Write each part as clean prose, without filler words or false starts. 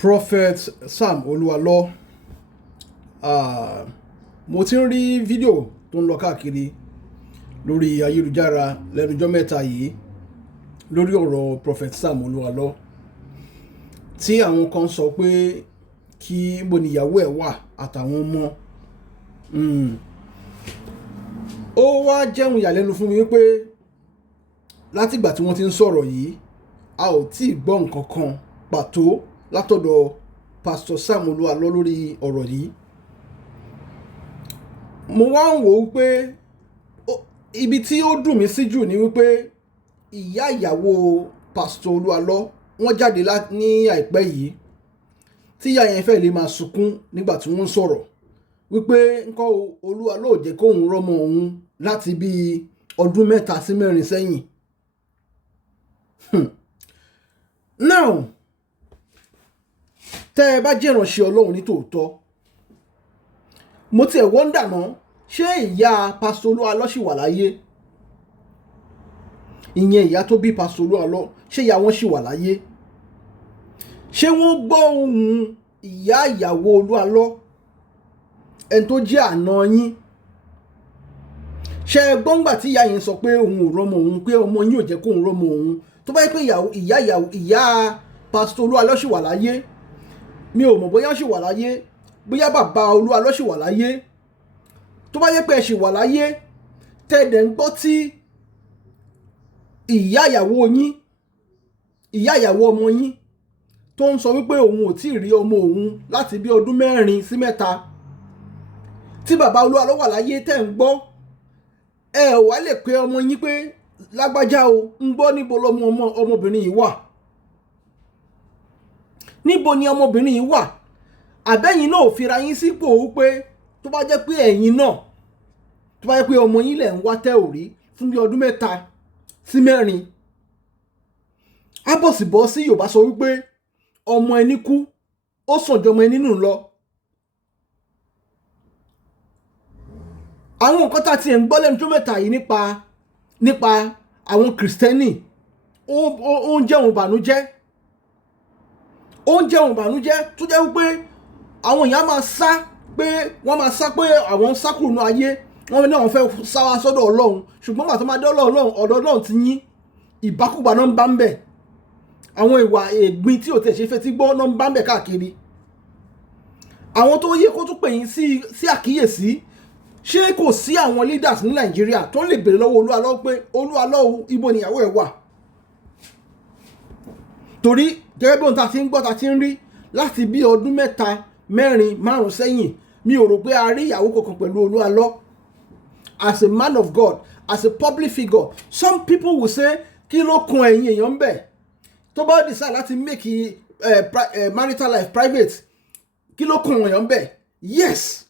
Prophet Sam Oluwalo, mo ti ń rí fídíò tó ń lọ káàkiri lórí ayélujára lẹ́nujọ́ mẹ́ta yìí lórí ọ̀rọ̀ Prophet Sam Oluwalo tí àwọn kan sọ pé kí bó ni ìyàwó ẹ̀ wà àtàwọn ọmọ. Ó wá jẹun ìyàlẹ́nu fún mi wípé látìgbà tí wọ́n ti ń sọ̀rọ̀ yìí a ò tí ì gbọ́ nǹkan kan pàtó látọ̀dọ̀ Pastor Sam Oluwalo lórí ọ̀rọ̀ yìí. Mo wá ń wò ó pé ibi tí ó dùn mí sí jù ni wípé ìyá ìyàwó Pastor Oluwalo wọ́n jáde ní àìpẹ́ yìí tí ìyá yẹn fẹ́ lè máa sunkún nígbà tí wọ́n ń sọ̀rọ̀ wípé nǹkan Oluwalo ò jẹ́ kóun rọ́mọ òun láti bí ọdún 3 sí 4 sẹ́yìn. Now tẹ́ ẹ bá jẹ́ ìránṣẹ́ Ọlọ́run ní tòótọ́, mo tiẹ̀ wọ́ndà náà, ṣé ìyá Pastor Oluwalo ṣì wà láyé? Ìyẹn ìyá tó bí Pastor Oluwalo, ṣé ìyá wọn ṣì wà láyé? Ṣé wọ́n gbọ́ ohùn ìyá ìyàwó Oluwalo, ẹni tó jẹ́ àna yín? Ṣé ẹ gbọ́ ńgbà tí ìyá yẹn sọ pé òun ò rọ́mọ òun, pé ọmọ yín ò jẹ́ kóun rọ́mọ òun? Tó bá yẹ pé ìyá Pastor Oluwalo ṣì wà láyé, mi ò mọ̀ bóyá ṣì wà láyé, bóyá bàbá Oluwalo ṣì wà láyé. Tó bá yẹ pé ẹ ṣì wà láyé, tẹ́ẹ̀dẹ̀ ń gbọ́ tí ìyá ìyàwó yín, ìyá ìyàwó ọmọ yín tó ń sọ wípé òun ò tí ì rí ọmọ òun láti bí ọdún 4 sí 3, tí bàbá Oluwalo wà láyé tẹ́ ń gbọ́, ẹ wá lè pe ọmọ yín pé lágbájá o, ń gbọ́ níbo lọmọ ọmọbìnrin yìí wà? Níbo ni ọmọbìnrin yìí wà? Àbẹ́yìn náà ò fira yín sípò wípé tó bá jẹ́ pé ẹ̀yin náà, tó bá jẹ́ pé ọmọ yín lẹ̀ ń wá tẹ́ ò rí fún bí ọdún 3 sí 4, ábọ̀sìbọ̀ sí Yorùbá sọ wípé ọmọ ẹni kú ó sàn jọmọ ẹni nù lọ. Àwọn nǹkan tá ti ẹ̀ ń gbọ́ lẹ́nu tó mẹ́ta yìí nípa àwọn Kìrìsìtẹ́nì ó ń jẹ́ ohun ìbànújẹ́. Ó ń jẹ́ ohun ìbànújẹ́ tó jẹ́ wípé àwọn èèyàn máa sá pé àwọn ń sá kúrò ní ayé, wọ́n ní àwọn fẹ́ sá wá sọ́dọ̀ Ọlọ́run, ṣùgbọ́n bàtà máa dé ọ̀dọ̀ Ọlọ́run ti yín ìbákúgbà náà ń bá ń bẹ̀. Àwọn ìwà ègbin tí ò tẹ̀ ṣe fẹ́ tí gbọ́ náà ń bá ń bẹ̀ káàkiri. Àwọn tó yẹ kó tún pè yín sí àkíyèsí, ṣé kò sí àwọn leaders ní Nàìjíríà tó lè béèrè lọ́wọ́ Oluwalo pé Oluwalo ibo ni ìyàwó ẹ̀ wà? Torí gẹ́gẹ́ bí ohun tá ti ń gbọ́, tá ti ń rí láti bí ọdún 3, 4, 5 sẹ́yìn, mi ò rò pé a rí ìyàwó kankan pẹ̀lú Oluwalo. As a man of God, as a public figure, some people will say kí ló kun ẹ̀yin èèyàn bẹ̀? Tó bá decide láti make marital life private, kí ló kun èèyàn bẹ̀? Yes,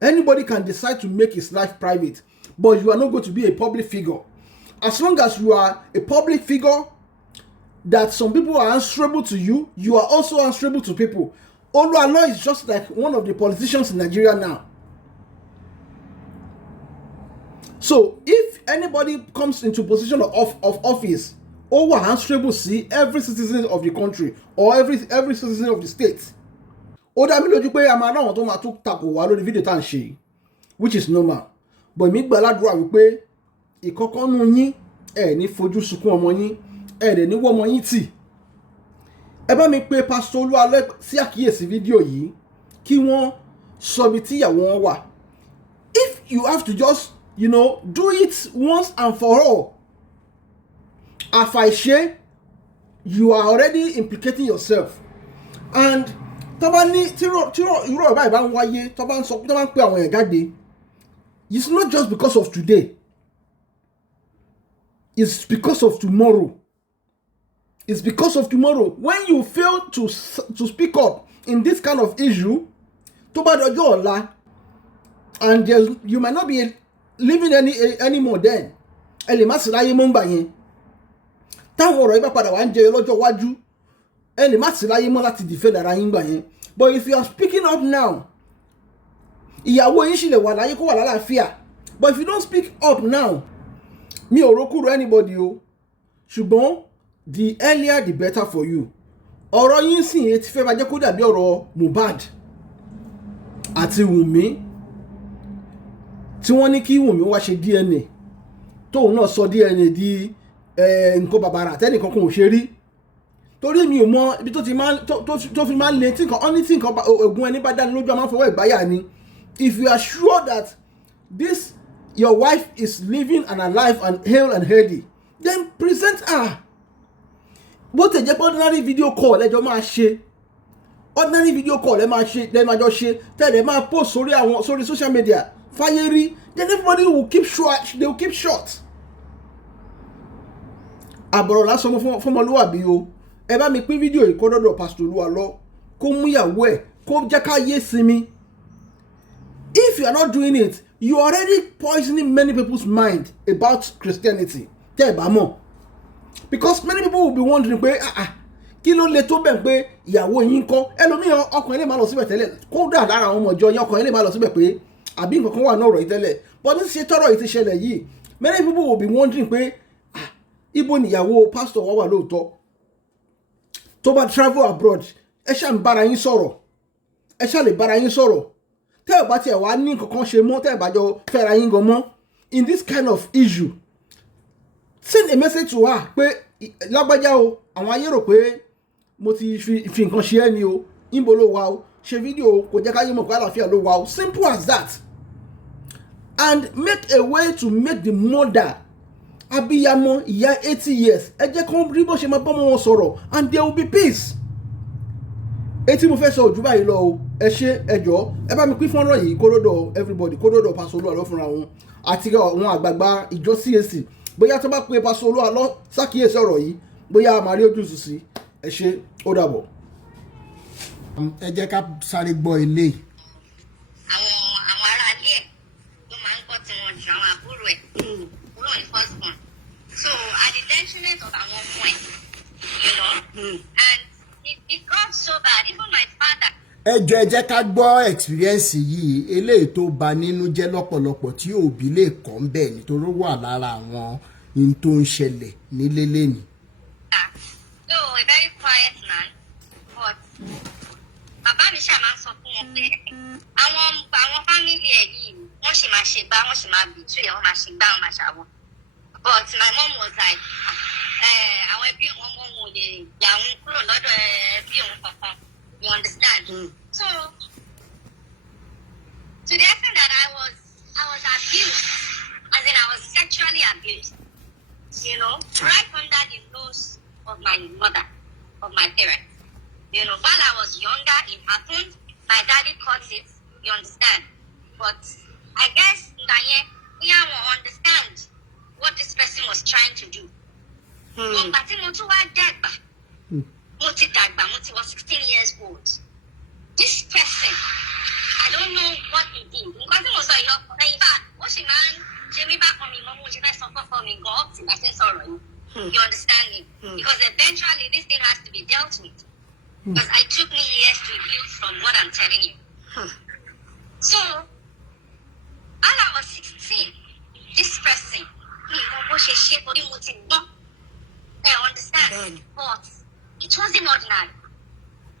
anybody can decide to make his life private, but you are not going to be a public figure. As long as you are a public figure, that some people are answerable to you, you are also answerable to people. Oluwalo is just like one of the politicians in Nigeria now. So if anybody comes into position of office, ó wà answerable sí every citizen of the country or every citizen of the state. Ó dá mi lójú pé a máa ráwọn tó máa tún takò wá lórí fídíò tá à ń ṣe, which is normal. But èmi gbà ládùúrà wípé ìkọ̀kọ̀nú yín ẹ̀ ní fojú sunkún ọmọ yín, ẹ̀ dẹ̀ ní wọ́ ọmọ yín tì. Ẹ bá mi pe Pastor Oluwalo sí àkíyèsí fídíò yìí kí wọ́n sọ ibi tí ìyàwó wọn wà. If you have to just, do it once and for all, àfàìṣe, you are already implicating yourself. And tó bá ní irú ọ̀rọ̀ báyìí bá ń wáyé, tó bá ń pe àwọn èèyàn jáde, it's not just because of today, it's because of tomorrow. It's because of tomorrow. When you fail to speak up in this kind of issue, tó bá dọjọ́ ọ̀la, and you might not be living anymore then, ẹ lè má sí láyé mọ́ ńgbà yẹn. Táwọn ọ̀rọ̀ yìí bá padà wá ń jẹyọ lọ́jọ́ iwájú, ẹ lè má sí láyé mọ́ láti defend ara yín ńgbà yẹn. But if you are speaking up now, ìyàwó yín ṣì lè wà láyé kó wà lálàáfíà. But if you don't speak up now, mi ò rókúrò anybody o, ṣùgbọ́n the earlier the better for you. ọ̀rọ̀ yín sì ti fẹ́ máa jẹ́ kó dàbí ọ̀rọ̀ Mohbad àti Wùmí tí wọ́n ní kí Wùmí wá ṣe DNA tóun náà sọ DNA di nǹkan bàbàrà tẹ́nìkan kò ṣe rí torí mi ò mọ ibi tó fi máa ń le tí nǹkan ògùn ẹni bá dání lójú a máa ń fọwọ́ ìgbáyà ni. If you are sure that this your wife is living and alive and hale and healthy, then present her. Bó tẹ̀ jẹ́ pé ordinary video call lẹ́jọ́ máa ṣe ordinary video call lẹ́ máa jọ ṣe tẹ́lẹ̀ máa post sórí social media fáyé rí, then everybody will keep short. Àbọ̀rọ̀ lásán fọmọlúwàbí o, ẹ bá mi pín fídíò yìí kó dọ́dọ̀ Pastor Oluwalo kó mú ìyàwó ẹ̀ kó jẹ́ ká yé sinmi. If you are not doing it, you are already poisoning many people's mind about Christianity. Tẹ́ ẹ bá mọ̀. Because many people will be wondering pé kí ló lè tó bẹ́ẹ̀ pé ìyàwó yín kọ́ ẹlòmíràn ọkùnrin lè máa lọ síbẹ̀ tẹ́lẹ̀ kódà lára àwọn ọmọ ìjọ yín ọkùnrin lè máa lọ síbẹ̀ pé àbí nǹkan kan wà náà ọ̀rọ̀ yìí tẹ́lẹ̀ but ní ṣe tọ́rọ̀ yìí ti ṣẹlẹ̀ yìí many people will be wondering pé ibo níyàwó pastor wà lóòótọ́ tó bá travel abroad ẹ ṣáà ń bára yín sọ̀rọ̀ ẹ ṣáà lè bára yín sọ̀rọ̀ tẹ́ ẹ bá tiẹ̀ wá ní nǹkan kan ṣe mọ́ tẹ́ ẹ bá jọ fẹ́ra yín gan mọ́ in this kind of issue send a message to her pé lágbájá o àwọn ayé rò pé mo ti fi nǹkan ṣe ẹ́ ni o níbo ló wà o ṣe fídíò kò jẹ́ káyé mọ̀ pé àlàáfíà ló wà o simple as that and make a way to make the mother abiyamọ ìyá 80 years ẹ jẹ́ kó rí bó ṣe máa bọ́ wọn sọ̀rọ̀ and there will be peace. Etí mo fẹ́ sọ ojú báyìí lọ o ẹ ṣé ẹ jọ̀ọ́ ẹ bá mi pín fọ́nrán yìí kó lọ́dọ̀ everybody kó lọ́dọ̀ Pastor Oluwalo fúnra wọn àti àwọn àgbààgbà ìjọ CAC bóyá tó bá pe Pastor Oluwalo ṣàkíyèsí ọ̀rọ̀ yìí bóyá a máa rí ojútùú sí ẹ ṣé ó dàbọ̀. ẹ jẹ́ ká sáré gbọ́ ilé. àwọn ará ilé ẹ̀ ló máa ń gbọ́ tí wọ́n ju àwọn àbúrò ẹ̀ kúrò ní first born so at the detriment of àwọn ọmọ ẹ̀ you know and it got so bad even my father. ẹ jẹ́ ká gbọ́ experience yìí eléyìí tó bà nínú jẹ́ lọ́pọ̀lọpọ̀ tí òbí lè kọ́ ń bẹ̀ nítorí ó wà lára àwọn ohun tó ń ṣẹlẹ̀ nílé lẹ́nu. So a very quiet man but bàbá mi ṣáà máa ń sọ fún wọn pé àwọn family ẹ̀ yìí wọ́n sì máa ṣe gbá wọ́n sì máa bìtú ẹ̀ wọ́n máa ṣe gbá wọ́n máa ṣàwọn but my mom was like àwọn ẹbí wọn mọ wọn ò lè yà wọn kúrò lọ́dọ̀ ẹbí wọn kankan you understand. So to the extent that I was abused as in I was sexually abused you know right under the nose of my mother of my parents you know while I was younger it happened my daddy caught it you understand but I guess Ndanye we won't understand what this person was trying to do. But tí mo tún wá dàgbà mo ti dàgbà mo ti wọ 16 years old this person I don't know what he did nǹkan tí mo sọ yìí ọkùnrin bá ó sì máa ń ṣe mí bákan mi mọ́ mo ṣe fẹ́ sọ fọ́fọ́ mi gan up till I say sọ̀rọ̀ yìí you understand me because eventually this thing has to be dealt with because I took me years to heal from what I'm telling you so while I was 16 this person mi mọ bó ṣe ṣe torí mo ti gbọ́ I understand but it wasn't ordinary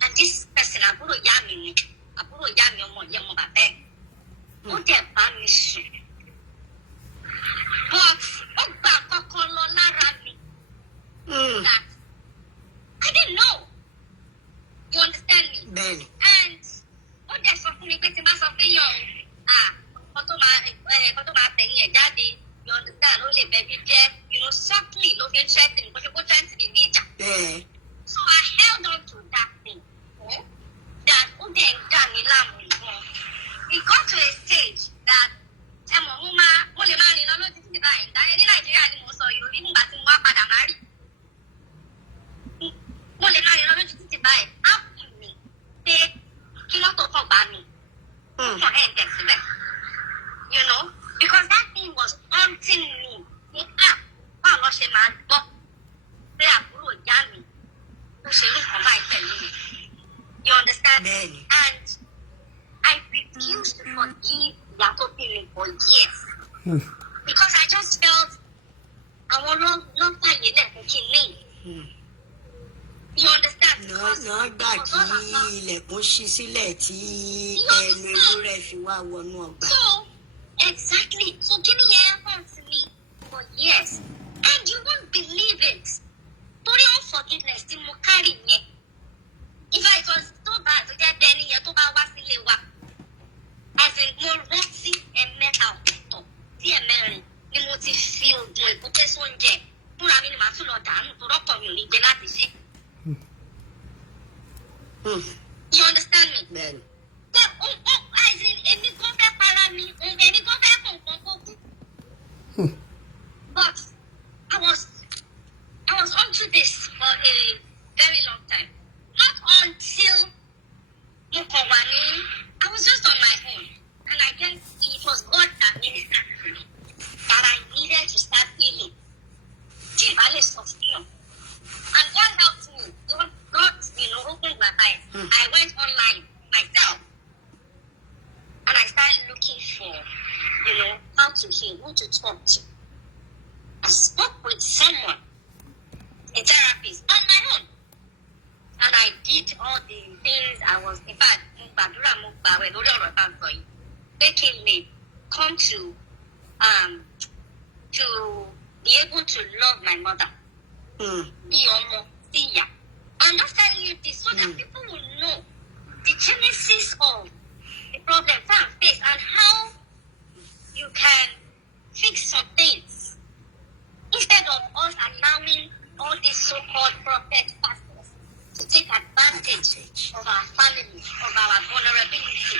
and this person àbúrò ìyá mi ni àbúrò ìyá mi ọmọ ìyá ọmọ bàbá ẹ̀ ó dẹ̀ bá mi sùn but ó gbà kankan lọ lára mi that I didn't know you understand me and ó dẹ̀ sọ fún mi pé tí n bá sọ fún yàn ọkọ tó máa tẹ̀yìn ẹ̀ jáde you understand ó lè bẹ̀bí jẹ́ you know softly ló fi ń threaten bó ṣe kó threaten ní ìjà so I held on to that thing that ó dẹ̀ ń dà mí láàmú ìbọn it got to a stage that ẹ mọ̀ mo lè máa rìn lọ lójú títí báyìí ìdáyẹ ní Nàìjíríà ni mo sọ yìí orí nígbà tí mo wá padà má rí mo lè máa rìn lọ lójú títí báyìí á kù mí pé kí mọ́tò kan gbá mi kàn ẹ̀ ń tẹ̀ síbẹ̀ you know because that thing was haunting me báwo lọ ṣe máa gbọ́ pé àbúrò ìyá mi ló ṣe irú nǹkan báyìí pẹ̀lú mi you understand and I refused to forgive ìyá tó bí mi for years because I just felt àwọn lọ́ńtàyé lẹ́kùn kí n ní you understand náà gbà kí ilẹ̀kùn ṣí sílẹ̀ tí ẹnu ewúrẹ́ fi wá wọnú ọgbà. So, exactly. So, Guinea happened to me for years. And you won't believe it. Torí unforgiveness tí mo carry yẹn. If I was so bad, tó jẹ́ bẹ́ẹ̀ nìyẹn tó bá wá sílé wa. As in, mo rántí ẹ̀mẹ́ta ọ̀tọ̀ tí ẹ̀mẹ́rin ni mo ti fi oògùn èkúté sóúnjẹ. Fúnra mi ni màá tún lọ dànù tó rọ́pọ̀ mi ò ní gbé láti ṣe. You understand me? Bẹ́ẹ̀ni. As in, èmi kan fẹ́ para mi, èmi kan fẹ́ kàn kàn kó kú. But I was onto this for a very long time. Not until Mukawani, I was just on my own. And I guess it was God that ministered to me that I needed to start healing. And God helped me. God, opened my eyes. I went online myself. And I started looking for, how to heal, who to talk to. I spoke with someone, a therapist, on my own. And I did all the things I was, in fact, making me come to be able to love my mother. Be almost see ya. I'm not telling you this so that people will know the genesis of the problem some face and how you can fix some things instead of us allowing all these so-called prophet pastors to take advantage of our family, of our vulnerability.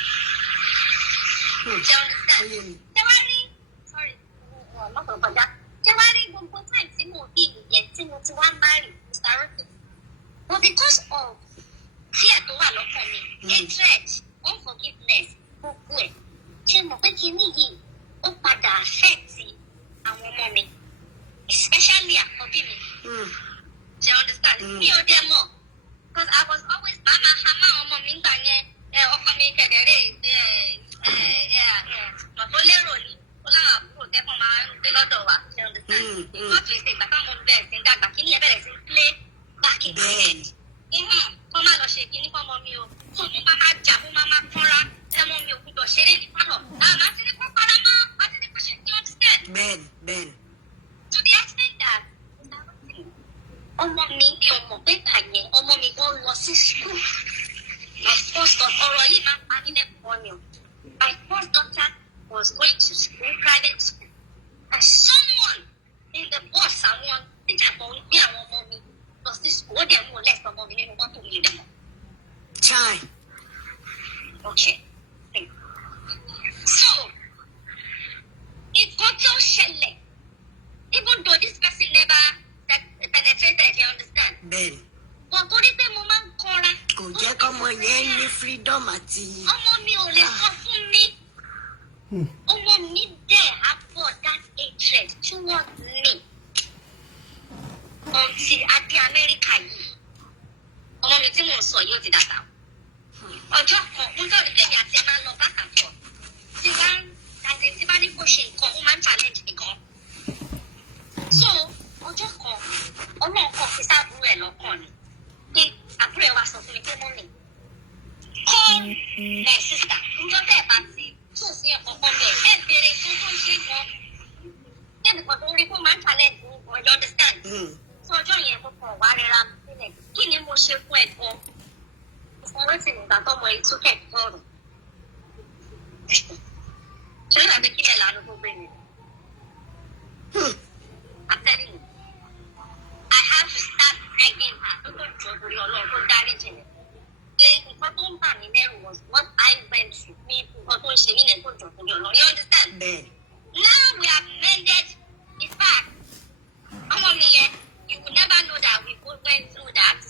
Do you understand? Sorry, not for that. Gbogbo time tí mo bí nìyẹn tí mo ti wá marry Mr. Rocky. But because of fear tó wà lọ́kàn mi, hatred, unforgiveness, gbogbo ẹ̀, ṣe mọ̀ pé kíní yìí ó padà affect àwọn ọmọ mi, especially àkọ́bí mi. Do you understand? Mi ò dé mọ̀, because I was always hama ọmọ mi gbà yẹn, ọkọ mi kẹ̀dẹ̀rẹ̀ ọ̀nà tó lérò ni. Àbúrò tẹ́kọ̀ máa ń gbé lọ́dọ̀ wa, ṣe understand? Ìkọ́ kìí ṣe ìgbà táwọn bẹ̀rẹ̀ sí ń dàgbà kí ni ẹ bẹ̀rẹ̀ sí ń play back in the head. Kọ́ máa lọ ṣe kíní fọ́mọ mi o, tó mi máa jà mo máa kọ́ra ẹmọ mi ò gbúdọ̀ ṣeré ní pálọ̀. Àmọ́ àti ní kó para mọ́, àti ní kó ṣe kí wọ́n ti sẹ́ẹ̀. Bẹ́ẹ̀ni. To the extent that ọmọ mi ní ọmọ pépà yẹn, ọmọ mi gan lọ sí school. My first daughter, ọ̀rọ̀ yìí máa ń pa nílẹ̀ pọ̀ ni o. My first daughter was going to school, private school, and someone in the bus, someone teacher for me, àwọn ọmọ mi lọ sí school, ó dẹ̀ mú less ọmọ mi nínú mọ́tò mi lẹ́mọ̀. Chai. Okay. So, nǹkan tí ó ṣẹlẹ̀, even though this person never penetrated, you understand? Bẹ́ẹ̀ni. But torí pé mo máa ń kọ́ra. Kò jẹ́ kọ́mọ yẹn ní freedom àti. Ọmọ mi ò lè sọ fún mi. Ọmọ mi dẹ̀ abọ̀ that hatred towards me until adé Amẹ́ríkà yìí. Ọmọ mi tí mò ń sọ yìí ó ti dàgbà. Ọjọ́ kan, mo tọ́ ní tèmi àti ẹ máa ń lọ back and forth. Tí bá ní kó ṣe nǹkan, ó máa ń challenge mi gan. So, ọjọ́ kan, ọlọ́run kan fi sáàbùrù ẹ̀ lọ́kàn ni. Pé àbúrò ẹ̀ wá sọ fún mi pé mọ́mì. Call my sister. Ǹjọ́ tẹ̀ bá ti tó sí ẹ̀kọ́ kan bẹ̀ ẹ̀ bèrè fún tó ń ṣe gan. Débi kan tó ń rí fún máa ń challenge mi gan, you understand? Fún ọjọ́ yẹn mo kàn wá rẹra mi sílẹ̀. Kí ni mo ṣe fún ẹ̀ gan? Ìfọwọ́ sì nígbà tọ́mọ yìí tún kẹ̀ fọ́ọ̀rọ̀. Ṣé ìgbà pé kílẹ̀ lánàá gbogbo ènìyàn? I'm telling you. I have to start begging her to go to the Lord to dáríjì mi. Nǹkan tó ń bà mí lẹ́rù was what I went through. Nǹkan tó ń ṣe mí lẹ́kọ̀ọ́ jọ fún mi ọ̀nà. You understand? Bẹ́ẹ̀ni. Now we have mended the fact. Ọmọ mi yẹn, you will never know that we both went through that.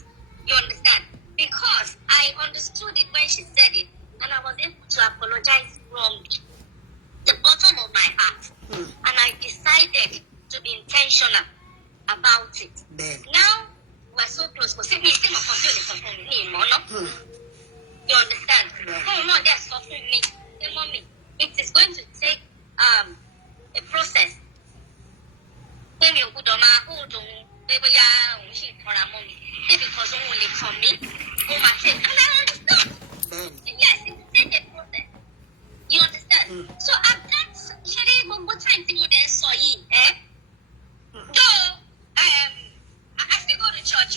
You understand? Because I understood it when she said it, and I was able to apologize from the bottom of my heart. And I decided to be intentional about it. Now, we're so close. Because if we see my you understand? No, that's not for me. Hey, mommy, it is going to take a process. pé bóyá òun ṣì ń tọ́ra mọ́ mi ṣé because òun ò lè kàn mí ó máa ṣe and I understand. Yes, it's a process. You understand? So at that ṣeré gbogbo time tí mo dẹ̀ sọ yìí though I still go to church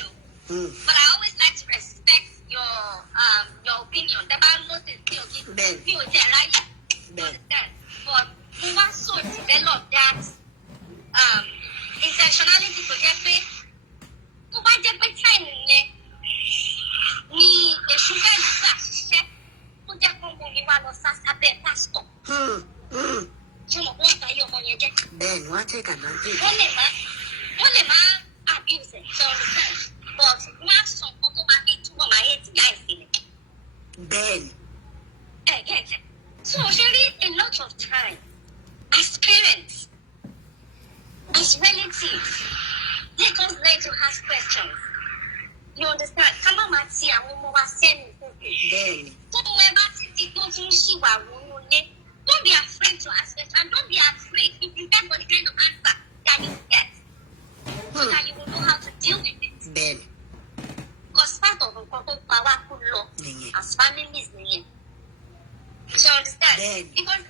but I always like to respect your opinion. The Bible notice mi ò jẹ́ ráyè. You understand? But we want to develop that intentionality to jẹ́ pé tó bá jẹ́ pé time yẹn ni èṣù fẹ́ gbà ṣiṣẹ́ tó jẹ́ kó mú mi wá lọ sábẹ́ pásítọ̀. Ṣé mo wọ́n ta iye ọmọ yẹn jẹ́? Bẹ́ẹ̀ni, wọ́n á take advantage. Wọ́n lè má abuse ẹ̀ ṣe understand but wọ́n á sọ nǹkan tó máa fi túbọ̀ máa hate láìsí ni. Bẹ́ẹ̀ni. Gẹ́gẹ́. So ṣe rí a lot of time as parents as relatives let us learn to ask questions. You understand? Ká má máa ti àwọn ọmọ wa sẹ́nu ìkókò. Bẹ́ẹ̀ni. Tó o ẹ bá ti di tó tún ṣìwà wọnú ilé, don't be afraid to ask questions and don't be afraid to prepare for the kind of answer that you get so that you will know how to deal with it. Bẹ́ẹ̀ni. Because part of nǹkan tó pa wá kú lọ as families nìyẹn. You understand? Because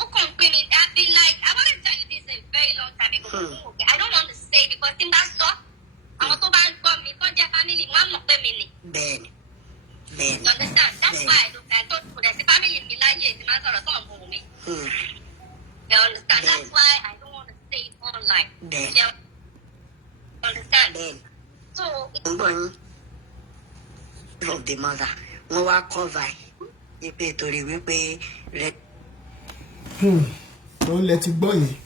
ó kàn pé mi I've been like I want to tell you this a very long time ago. I don't want to say because in that stuff àwọn tó bá ń gbọ́ mi tó jẹ́ family wọ́n á mọ̀ pé mi ni. Bẹ́ẹ̀ni. You understand? That's why I don't put the family mi láyé tí máa sọ̀rọ̀ sọ̀rọ̀ fún mi. You understand? That's why I don't want to say it online. You understand? So. Of the mother wọ́n wá cover wípé torí wípé rẹ. Don't let it go yẹn.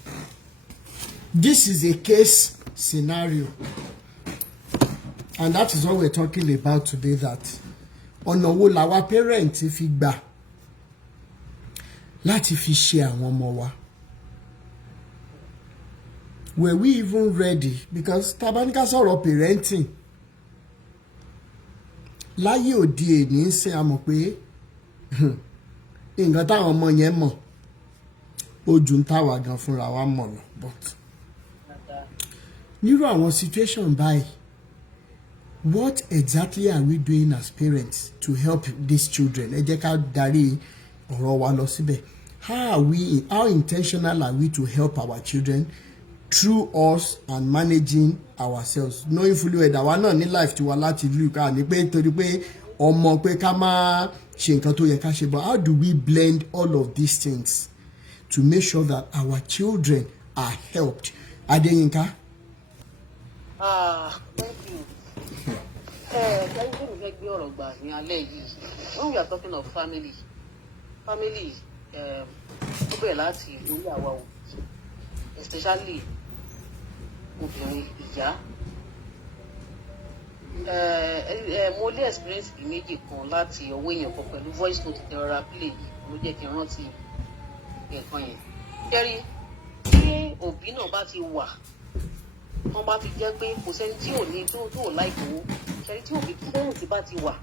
This is a case scenario and that is what we're talking about today, that ọ̀nà wo làwa parent fi gbà láti fi ṣe àwọn ọmọ wa. Were we even ready? Because tabanika sọ̀rọ̀ parenting láyé òde èní ń ṣe àmọ̀ pé nǹkan táwọn ọmọ yẹn mọ̀ ojú ń táwa gan fúnra wa mọ̀ lọ, but nírú àwọn situation báyìí, what exactly are we doing as parents to help these children? Ẹ jẹ́ ká darí ọ̀rọ̀ wa lọ síbẹ̀. How intentional are we to help our children through us and managing ourselves, knowing fully well that wa náà ní life tiwa láti rí ká ní pé torí pé ọmọ pé ká má ṣe nǹkan tó yẹ ká ṣe, but how do we blend all of these things to make sure that our children are helped? Adeyinka. Thank you. When we are talking of family, ó bẹ̀rẹ̀ láti orí àwa o, especially obìnrin ìyá. Mo lé experience méjì kan láti ọwọ́ èèyàn kan pẹ̀lú voice note ìdẹ̀rọ̀ra play yìí ló jẹ́ kí n rántí nǹkan yẹn. Kẹ́rí tí òbí náà bá ti wà, wọ́n bá ti jẹ́ pé kò sẹ́ni tí ò ní tó láìpẹ́ owó. Kẹ́rí tí òbí parents bá ti wà,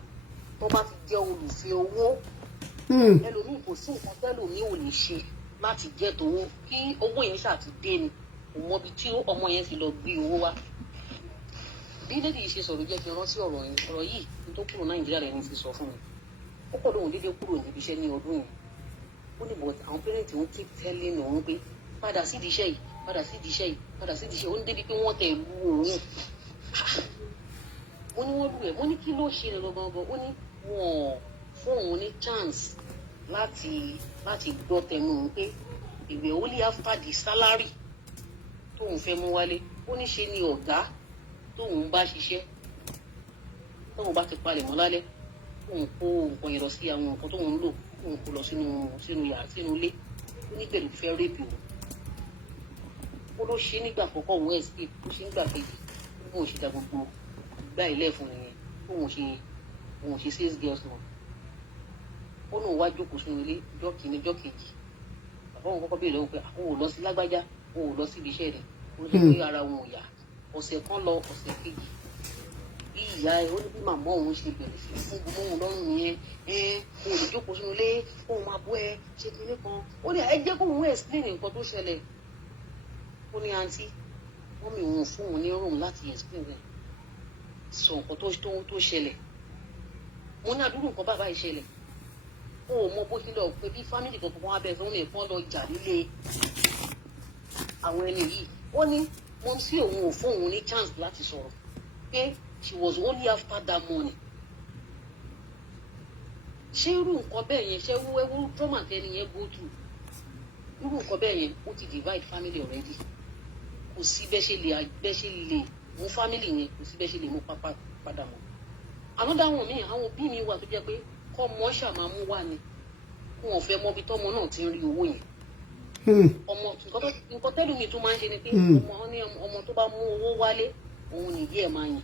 wọ́n bá ti jẹ́ olùfẹ́ owó. Ẹlòmíì kò sí nǹkan tẹ́lòmíì ò lè ṣe láti jẹ́ tówó kí owó yẹn ṣáàtì dé ni kò mọ ibi tí ọmọ yẹn ti lọ gbé owó wá. Bí lédi yìí ṣe sọ̀rọ̀ jẹ́ kí n rántí ọ̀rọ̀ yìí ní tó kúrò Nàìjíríà lẹ́ni ti sọ fún mi. Ó pọ̀ lóhùn déédéé kúrò níbi iṣẹ́ ní ọdún yẹn. Ó ní but àwọn parents ń keep telling òun pé padà sídìí iṣẹ́ yìí, padà sídìí iṣẹ́ yìí, padà sídìí iṣẹ́. Ó ní débi pé wọ́n tẹ̀ lu òun. Mo ní wọ́n lù ẹ̀, mo ní kí ló ṣe lọ gangan. Ó ní wọ́n fún òun ní chance láti gbọ́ tẹnu òun pé ìwé only after the salary tóun fẹ́ mú wálé. Ó ní ṣe ni ọ̀gá tóun bá ṣiṣẹ́ tóun bá ti palẹ̀ mọ́ lálẹ́ tóun kó nǹkan yẹn lọ sí àwọn nǹkan tóun ń lò tóun kó lọ sínú yàrá sínú ilé. Ó ní pẹ̀lú fẹ́ rẹ́pì òun. Ó ló ṣe nígbà àkọ́kọ́ òun escape, ó ṣe nígbà kejì bóun ṣe da gbogbo gbá ilé fún nìyẹn bóun ṣe sales girls náà. Ó náà wá jókòó sínú ilé ọjọ́ kìíní ọjọ́ kejì. Bàbá òun kọ́kọ́ béèrè lọ́wọ́ pé àwọn ò lọ sí lágbájá, òun ò lọ síbi iṣẹ́ rẹ̀. Ó ní pé ara òun ò yá. Ọ̀sẹ̀ kan lọ ọ̀sẹ̀ kejì. Bí ìyá ẹ̀ ó ní bí màmá òun ṣe bẹ̀rẹ̀ sí fún gbogbo òun lọ́rùn yẹn. Òun ò lè jókòó sínú ilé, òun máa bọ́ ẹ ṣe kinní kan. Ó ní ẹ jẹ́ kó òun explain nǹkan tó ṣẹlẹ̀. Ó ní àǹtí, ó mọ́mì òun fún òun ní room láti explain rẹ̀ sọ nǹkan tó ṣẹlẹ̀ mo ní àdúrà nǹkan bàbá ìṣẹ̀lẹ̀ o ò mọ bó ṣe lọ pé bí fámìlì kankan wọn abẹ fún nìkan lọ jà nílé àwọn ẹni yìí ó ní mo ń sí òun ò fún òun ní chance láti sọ̀rọ̀ pé she was only after that morning ṣé irú nǹkan bẹ́ẹ̀ yẹn ṣé wẹ́wú trauma tẹ́ni yẹn go through irú nǹkan bẹ́ẹ̀ yẹn ó ti divide family already kò sí bẹ́ẹ̀ ṣe lè mú family yẹn kò sí bẹ́ẹ̀ ṣe lè mú pápá padà mọ́ another one mi àwọn òbí mi wà tó jẹ́ pé kọ́ ọmọ ṣàmà mú wà ní kó wọn fẹ́ mọ ibi tọ́mọ náà ti ń rí owó yẹn ọmọ nǹkan tẹ́lú mi tún máa ń ṣe ni pé ọmọ tó bá mú owó wálé òun nìyí ẹ̀ máa yàn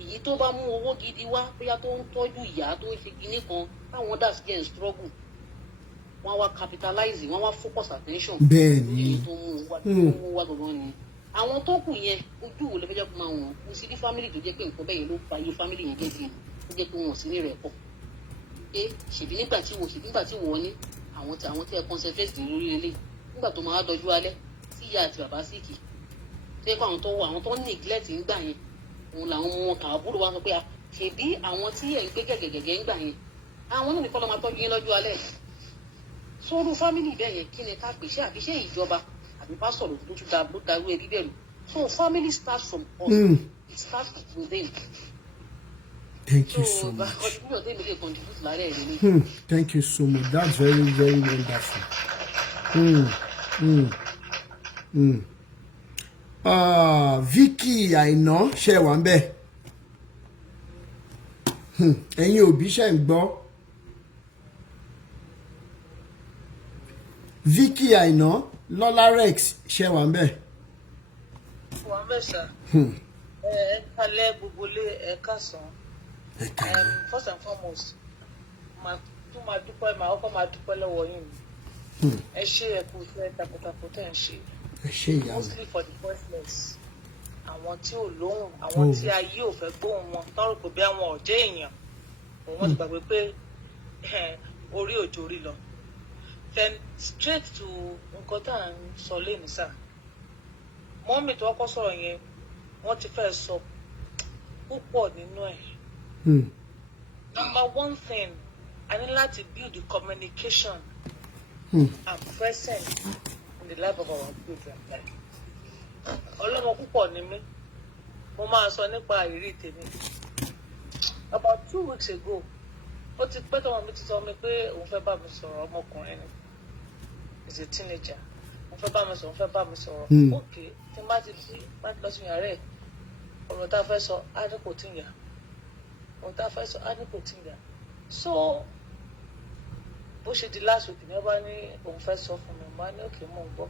èyí tó bá mú owó gidi wá bóyá tó ń tọ́jú ìyá tó ń ṣe kinní kan táwọn dà sí ẹ̀ ń struggle wọ́n wá capitalize wọ́n wá focus attention bẹ́ẹ̀ni tó mú wá gbọ̀ngàn ni àwọn tó kù yẹn ojú wo lè fẹ́ jẹ́ kó máa wọ̀n kò sí ní family tó jẹ́ pé nǹkan bẹ́ẹ̀ yẹn ló fa iye family yẹn jẹ́ bí ó jẹ́ pé wọ́n sì ní rẹ̀ pọ̀ ṣèbí nígbà tí wọ́n ní àwọn tí ẹ concentrate lórí ilé nígbà tó máa dọjú alẹ́ tí ìyá àti bàbá sì kì tó yẹ pé àwọn tó neglect ń gbà yẹn òun làwọn ọmọ wọn kà á búrò wá sọ pé ṣèbí àwọn tí ẹ̀ ń gbé gẹ̀gẹ̀gẹ̀ ń gbà yẹn àwọn náà nìkan lọ́ máa tọ́jú yín lọ́jọ́ alẹ́ sórí family bẹ́ẹ̀ yẹn kí ni ká pèsè àbíṣe ìjọba àbí pásítọ̀ ló tún darú ẹbí bẹ́ẹ̀ lò so family starts from us it starts within. Thank you so much. Thank you so much. That's very, very wonderful. Vicky Àìná ṣe wà ń bẹ̀. Ẹ̀yin òbí ṣe ń gbọ́. Vicky Àìná Lọ́lá Rex ṣe wà ń bẹ̀. Wà ń bẹ̀ sà. Kalẹ̀ gbogbo lé ẹ̀ka sàn. First and foremost, máa dúpẹ́ máa kọ́kọ́ máa dúpẹ́ lọ́wọ́ yín ni. Ẹ ṣe ẹ̀kú iṣẹ́ takuntakun tẹ̀ ń ṣe. Ẹ ṣe ìyá mi. Mostly for the voiceless. Àwọn tí ò lóhùn, àwọn tí ayé ò fẹ́ gbóhùn wọn, tọ́rọ pé bí àwọn ọ̀jẹ́ èèyàn. Wọ́n ti gbàgbé pé orí òjò orí lọ. Then straight to nǹkan tá à ń sọ léèní sà. Mọ́mì tó kọ́kọ́ sọ̀rọ̀ yẹn, wọ́n ti fẹ́ sọ púpọ̀ nínú ẹ̀. Number one thing, I need to build the communication and presence in the life of our children. Ọlọ́mọ púpọ̀ ni mí, mo máa sọ nípa ìrírí tèmi. About 2 weeks ago, ó ti pẹ́ tọ́mọ mi ti sọ mi pé òun fẹ́ bá mi sọ̀rọ̀ ọmọkùnrin ni. He's a teenager. Òun fẹ́ bá mi sọ̀rọ̀. Okay, tí n bá ti lọ sí yàrá ẹ̀, ọ̀rọ̀ tá a fẹ́ sọ, á ní kò tí ń yà. So bó ṣe di last week ní ẹ bá ní òun fẹ́ sọ fún mi máa ní òkè mò ń gbọ́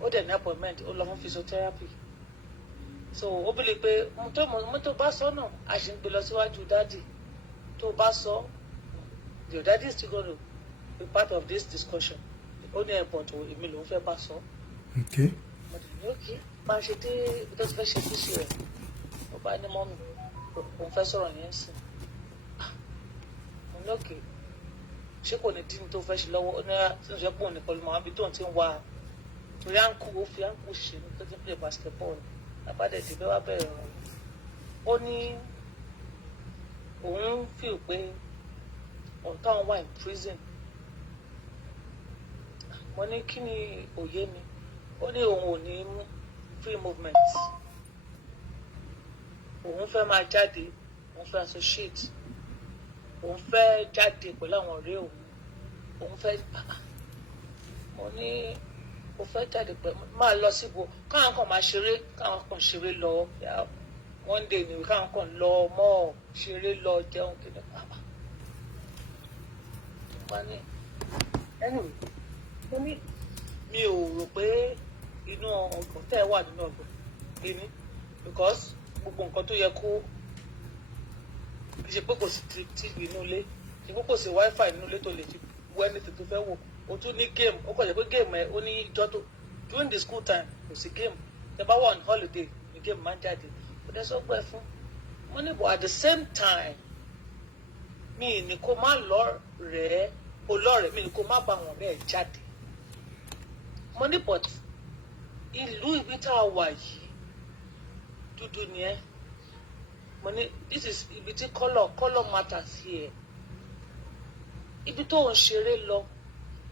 ó dẹ̀ ní appointment ó lọ fún physiotherapy so ó bìlì pé mo tó bá sọ náà a ṣì ń gbé lọ síwájú dádì tó bá sọ your daddy is still going to be part of this discussion ó ní ẹ̀bọ̀n tó èmi lòún fẹ́ bá sọ. mo dì ní òkè máa ṣe dé ibi tó ti fẹ́ ṣe fíṣì rẹ̀ ó bá ní mọ́mì òun fẹ́ sọ̀rọ̀ yẹn sí mo ní òkè ṣé kò ní dín tó fẹ́ ṣe lọ́wọ́ ó ní ṣe pọ̀ nìkan ló máa bí tóun ti ń wá torí àǹkù ó fi àǹkù ṣe ní tó ti ń play basketball lábàdẹ̀ tí bẹ́ẹ̀ wá bẹ̀rẹ̀ rẹ̀ ó ní òun feel pé òun táwọn wà in prison mo ní kí ni òye mi ó ní òun ò ní free movement òun fẹ́ máa jáde òun fẹ́ associate òun fẹ́ jáde pẹ̀lú àwọn ọ̀rẹ́ òun fẹ́ mo ní o fẹ́ jáde pẹ̀lú máa lọ síbo káwọn kan máa ṣeré káwọn kan ṣeré lọ one day ni káwọn kan lọ mọ́ ṣeré lọ jẹun kí ni pàápàá wọ́n ní anyway mo ní mi ò rò pé inú ọgbọ̀n tẹ́ ẹ wà nínú ọgbọ̀n èmi because gbogbo nǹkan tó yẹ kó ṣe pé kò sí tv inú ilé ṣe pé kò sí wifi nínú ilé tó lè fi wọ ẹni tó fẹ́ wò o tún ní game ó kàn jẹ́ pé game ẹ ó ní ìjọ tó during the school time kò sí game tẹ́ bá wà on holiday ní game máa ń jáde kò dẹ́ sọ pé fún mo ní but at the same time mi ní kó má lọ́rẹ̀ẹ́ olọ́rẹ̀ẹ́ mi ní kó má bá wọn bẹ́ẹ̀ jáde mo ní but ìlú ibi tá a wà yìí dúdú ni ẹ́ mo ní this is ibi tí colour matters here ibi tó ń ṣeré lọ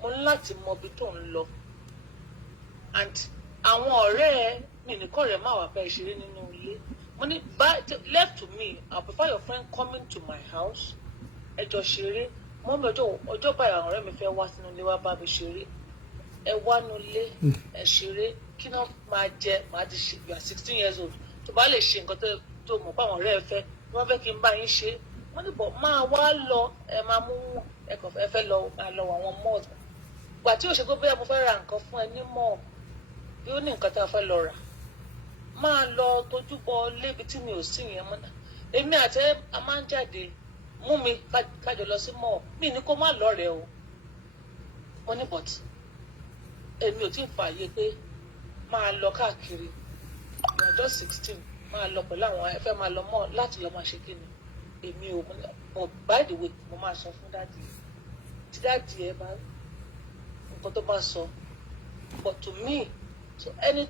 mo ní láti mọ ibi tó ń lọ and àwọn ọ̀rẹ́ ẹ mi nìkan rẹ̀ máa wà bẹ́ẹ̀ ṣeré nínú ilé mo ní left to me I prefer your friend coming to my house ẹ jọ ṣeré mọ́ mi ọjọ́ báyìí àwọn ọ̀rẹ́ mi fẹ́ wá sínú ilé wá bá mi ṣeré ẹ wá nu ilé ẹ ṣeré kí náà máa jẹ máa ti ṣe you are 16 years old tó bá lè ṣe nǹkan tó mọ̀ pé àwọn ọ̀rẹ́ ẹ fẹ́ wọ́n fẹ́ kí n bá yín ṣe wọ́n ní bọ̀ máa wá lọ ẹ máa mú ẹkọ̀ ẹ fẹ́ lọ máa lọ àwọn malls gbà tí ò ṣe pé bóyá mo fẹ́ ra nǹkan fún ẹ ní mall bí ó ní nǹkan tá a fẹ́ lọ rà máa lọ tójú bọ lébi tí mi ò sí yẹn mọ́ náà èmi àti ẹ a máa ń jáde mú mi kájọ lọ sí mall mi ní kó má lọ́rẹ̀ẹ́ o mo ní but èmi ò tí ì fààyè pé máa lọ káàkiri ọjọ́ 16 máa lọ pẹ̀lú àwọn ẹ fẹ́ máa lọ mọ́ láti lọ máa ṣe kí ni èmi ò mọ̀ by the way mo máa sọ fún dáàdì tí dáàdì ẹ bá nǹkan tó bá sọ but to me so ẹni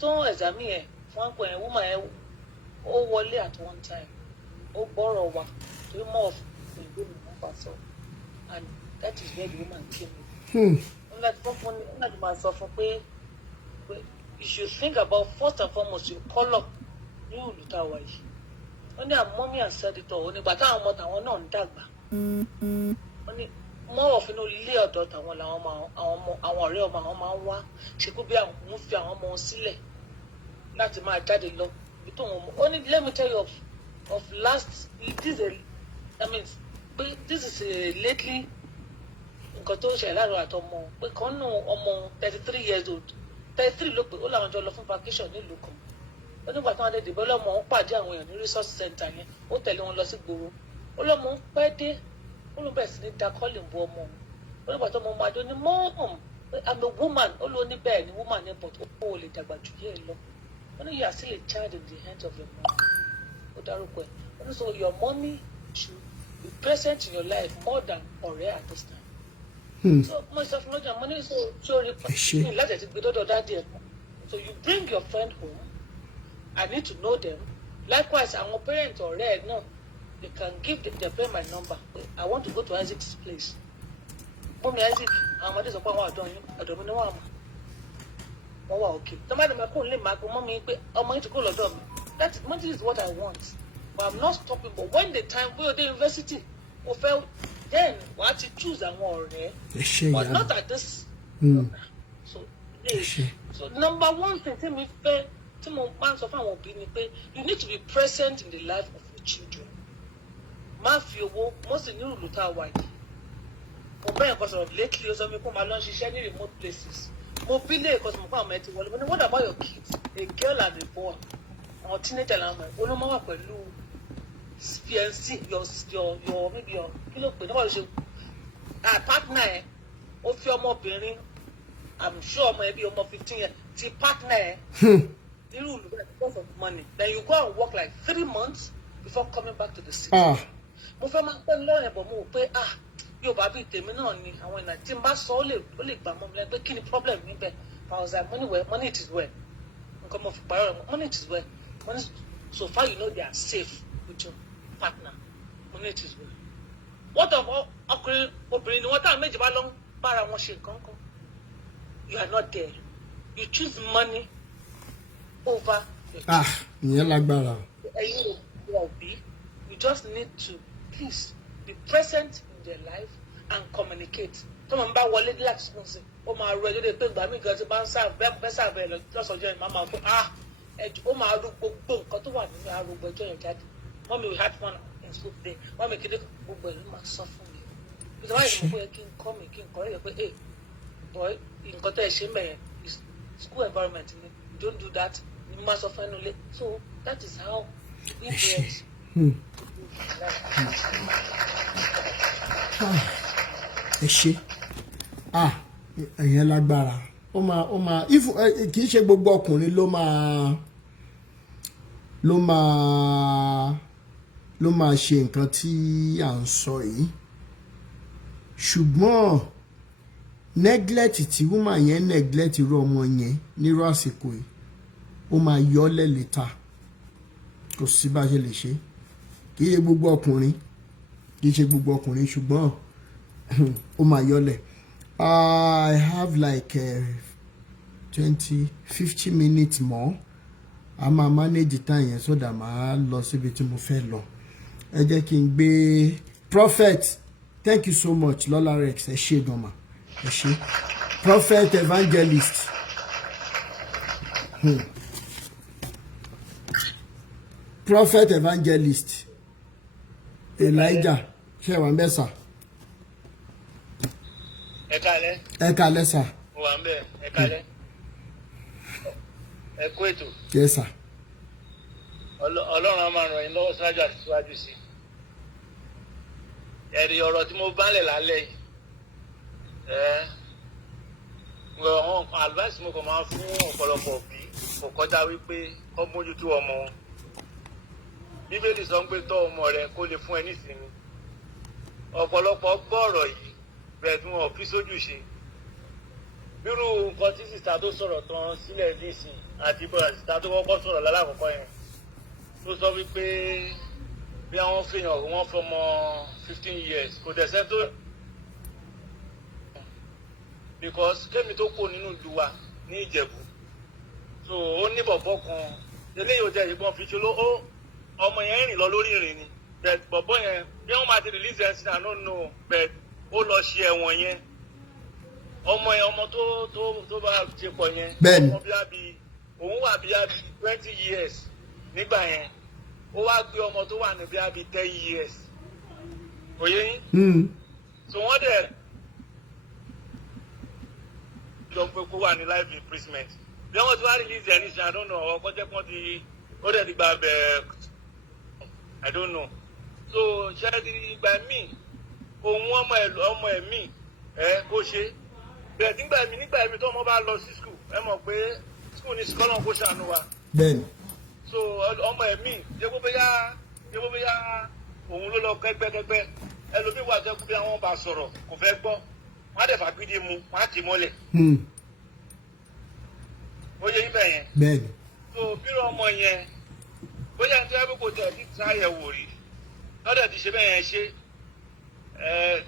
tó ń examine ẹ fún àpò ẹ woman ẹ ó wọlé at one time ó gbọ́rọ̀ wà torí more of ìgbé mi wọ́n fà sọ and that is where the woman came in. Nígbà tí màá sọ fún pé you should think about first and foremost your colour ní ìlú tá a wà yìí wọ́n ní àmọ́mí àṣẹ́dítọ̀ onígbà táwọn ọmọ tàwọn náà ń dàgbà wọ́n ní mọ́rọ̀ fínú ilé ọ̀dọ́ tàwọn làwọn àwọn ọ̀rẹ́ ọmọ àwọn máa ń wá ṣe kó bí àwọn ń fi àwọn ọmọ wọn sílẹ̀ láti máa jáde lọ ibi tó wọn mọ ó ní let me tell you of last this is a lately nǹkan tó ń ṣẹlẹ̀ láàrin àtọmọ pé kan nù ọmọ 33 years old 33 ló pé ó làwọn jọ lọ fún vacation nílùú kan ó nígbà tí wọ́n dé dìbò ọlọ́mọ ń pàdé àwọn èèyàn ní resource center yẹn ó tẹ̀lé wọn lọ sí gbòòrò ọlọ́mọ ń pẹ́ dé ó ló bẹ̀rẹ̀ sí ní da kọ́lì bu ọmọ ó nígbà tó ọmọ ọmọ àjọ ní mom I'm a woman ó ló ní bẹ́ẹ̀ ni woman ní but ó lè dàgbà jù yẹn lọ ó ní you are still a child in the hands of your mom ó dárúkọ ẹ̀ ó ní so your mommy should be present in your life more than ọ̀rẹ́ at this time. So mo sọ fún lọ́jà mo ní so tí ó rí pàṣẹ láti ti gbé dọ́dọ̀ dáadé ẹ̀ so you bring your friend home I need to know them likewise àwọn parents ọ̀rẹ́ ẹ̀ náà they can give their parent my number I want to go to Isaac's place mọ́mí Isaac àwọn ọmọdé sọ pé àwọn ọ̀dọ́ mi ni wọ́n àmọ́ wọ́n wà okay tọ́mọdé mi kò lè máa gbọ́ mọ́mí pé ọmọ yìí ti kó lọ́dọ̀ mi that is what I want but I'm not stopping but when the time wey o dey university o fẹ́ then wàá ti choose àwọn ọ̀rẹ́ but not at this so number one thing tí mi fẹ́ tí mo máa ń sọ fún àwọn òbí ni pé you need to be present in the life of your children má fi owó mo sì ní ìlú tá a wà yìí mo bẹ́ẹ̀ nǹkan sọ̀rọ̀ lately ó sọ mi kó máa lọ ṣiṣẹ́ ní remote places mo bí lè kọ́ sọ mo fún àwọn ẹ̀ ti wọlé mo ní what about your kids a girl and a boy àwọn teenager làwọn ẹ̀ olómọ wà pẹ̀lú fiancé your maybe your kí ló pè ní wọ́n lè ṣe partner ẹ̀ ó fi ọmọbìnrin I'm sure ọmọ ẹ̀ bí ọmọ 15 yẹn ti partner ẹ̀ nínú ìlú bẹ́ẹ̀ because of money then you go and work like 3 months before coming back to the city. Mo fẹ́ máa pẹ́ lọ́rẹ̀ bọ̀ mo rò pé yóò bá bí tèmi náà ni àwọn ìlànà tí n bá sọ ó lè gbà mọ́ mi lẹ́nu pé kí ni problem mi bẹ́ẹ̀ I was like money it is well nǹkan mo fi parọ́ rẹ̀ money it is well money so far you know they are safe with your partner money it is well. What of ọkùnrin obìnrin ni wọ́n táwọn méjì bá lọ ń bára wọn ṣe nǹkan kan you are not there you choose money over your child. Ìyẹn lágbára. Ẹ̀yin ò bí you just need to please be present in their life and communicate. Tọ́mọ̀ ń bá wọlé láti sùn sí ó máa ru ẹjọ́ dé pé ìgbà míì gan ti bá ń bẹ́ sàbẹ̀ lọ́sọ̀jọ́ yẹn máa pé ẹjọ́ ó máa ru gbogbo nǹkan tó wà nínú arúgbó ẹjọ́ yẹn jáde mọ́mí we had one in school today mọ́mí kéde gbogbo ẹ̀ ló máa sọ fún mi because wáyé ni mo pé kí n kọ́ mi kí n kọ́ ẹ̀ pé hey boy nǹkan tẹ́ ẹ ṣe ń bẹ̀ yẹn school environment ni you don't do that ni mo máa sọ fún ẹnu lé so that is how we parents ẹ ṣe ẹ̀yẹn lágbára ó máa kì í ṣe gbogbo ọkùnrin ló máa ṣe nǹkan tí à ń sọ yìí ṣùgbọ́n neglect tí woman yẹn neglect irú ọmọ yẹn nírú àsìkò yìí ó máa yọ́lẹ̀ létà kò sí bá ṣe lè ṣe kì í ṣe gbogbo ọkùnrin ṣùgbọ́n ó máa yọ́lẹ̀. I have like 50 minutes more. A máa manage time yẹn so that màá lọ síbi tí mo fẹ́ lọ. Ẹ jẹ́ kí n gbé Prophet, thank you so much Lola Rex, ẹ ṣé gan ma, ẹ ṣé. Prophet Evangelist. Prophet Evangelist Elijah ṣé wà ńbẹ̀ sà? Ẹ káalẹ́. Ẹ káalẹ́ sà. Mo wà ńbẹ̀, ẹ káalẹ́. Ẹ kú ètò. Yes sà. Ọlọ́run á máa ràn yín lọ́wọ́ síwájú àti síwájú sí. Ẹ̀rí ọ̀rọ̀ tí mo bá lẹ̀ lálẹ́ yìí. Àwọn advice mo kàn máa fún ọ̀pọ̀lọpọ̀ òbí kò kọjá wípé kó mójútó ọmọ wọn. Bíbélì sọ pé tọ́ ọmọ rẹ kó lè fún ẹ nísinmi. Ọ̀pọ̀lọpọ̀ gbọ́ ọ̀rọ̀ yìí bẹ́ẹ̀ tí wọn fi sójú ṣe. Bírú nǹkan tí sìsà tó sọ̀rọ̀ tán sílẹ̀ nísìn àti bọ́ra sìsà tó kọ́kọ́ sọ̀rọ̀ lálákọ̀ọ́kọ́ yẹn tó sọ wípé bí àwọn fèèyàn wọ́n fọmọ 15 years kò dẹ̀sẹ̀ tó because kémi tó kó nínú ìlú wa ní Ìjẹ̀bú so ó ní bọ̀bọ̀ kan eléyìí ò jẹ́ ìbọn fi ṣe ló ọmọ yẹn rìn lọ lórí ìrìn ni but bọ̀bọ̀ yẹn bí wọ́n máa ti release ẹ̀ sí I don't know but ó lọ ṣe ẹ̀wọ̀n yẹn ọmọ yẹn ọmọ tó bá ṣe pọ̀ yẹn ọmọ bí òun wà bí 20 years nígbà yẹn ó wá gbé ọmọ tó wà ní bí 10 years òye yín so wọ́n dẹ̀ jọ pé kó wà ní life imprisonment bí wọ́n ti wá release ẹ̀ ní ṣe I don't know ọkọ̀ jẹ́ pọ́n ti ó dẹ̀ ti gba bẹ́ẹ̀ I don't know so ṣe ti gba mí òun ọmọ ẹ̀ mí kó ṣe bẹ́ẹ̀ nígbà mi tó ọmọ bá lọ sí school ẹ mọ̀ pé school ní school náà kó ṣàánú wa. Bẹ́ẹ̀ni. So ọmọ ẹ̀ mí jẹ́ kó bóyá òun ló lọ kẹ́gbẹ́kẹ́gbẹ́ ẹlòmíì wà jẹ́ kó bí àwọn bá sọ̀rọ̀ kò fẹ́ gbọ́ wọ́n á dẹ̀ fàgbídí mu wọ́n á tì mọ́lẹ̀. Ó yẹ ibẹ̀ yẹn. Bẹ́ẹ̀ni. So bírò ọmọ yẹn bóyá ní tí wọ́n kò tẹ̀ ní tíráyẹ̀wò rí lọ́dẹ̀ ti ṣe bẹ́ẹ̀ yẹn ṣe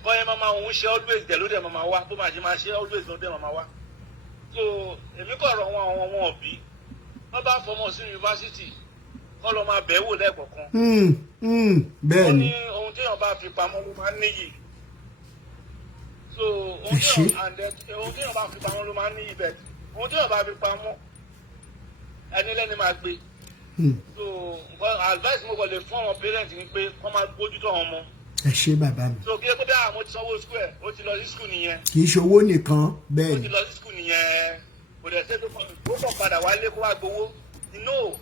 kọ́ yẹn máa òun ṣe always dẹ̀ ló dẹ̀ máa wá bó máa ṣe máa ṣe always ló dẹ̀ máa wá. So èmi kọ̀ ọ̀rọ̀ wọn àwọn ọmọ òbí wọ́n bá fọmọ sí yunifásitì kọ́ lọ máa bẹ̀ẹ́ wò lẹ́ẹ̀kọ̀ọ̀kan. Bẹ́ẹ̀ni. wọ́n ní ohun tí èèyàn bá fi pamọ́ ló máa ń níyì. So ohun tí èèyàn bá fi pamọ́ ló máa ń níyì bẹ́ẹ̀ ohun tí èèyàn bá fi pamọ́ ẹni lẹ́ni máa gbé. So advice mo kàn lè fún àwọn parents ni pé kọ́ máa gbójútó àwọn ọmọ. Ẹ ṣé bàbá mi. So kí ẹ kó bí àwọn ti sanwó school ẹ̀ ó ti lọ sí school nìyẹn. Kì í ṣowó nìkan bẹ́ẹ̀ ó ni. ti lọ sí school nìyẹn kò dẹ̀ ṣe tó kàn padà wálé kó wá gbowó no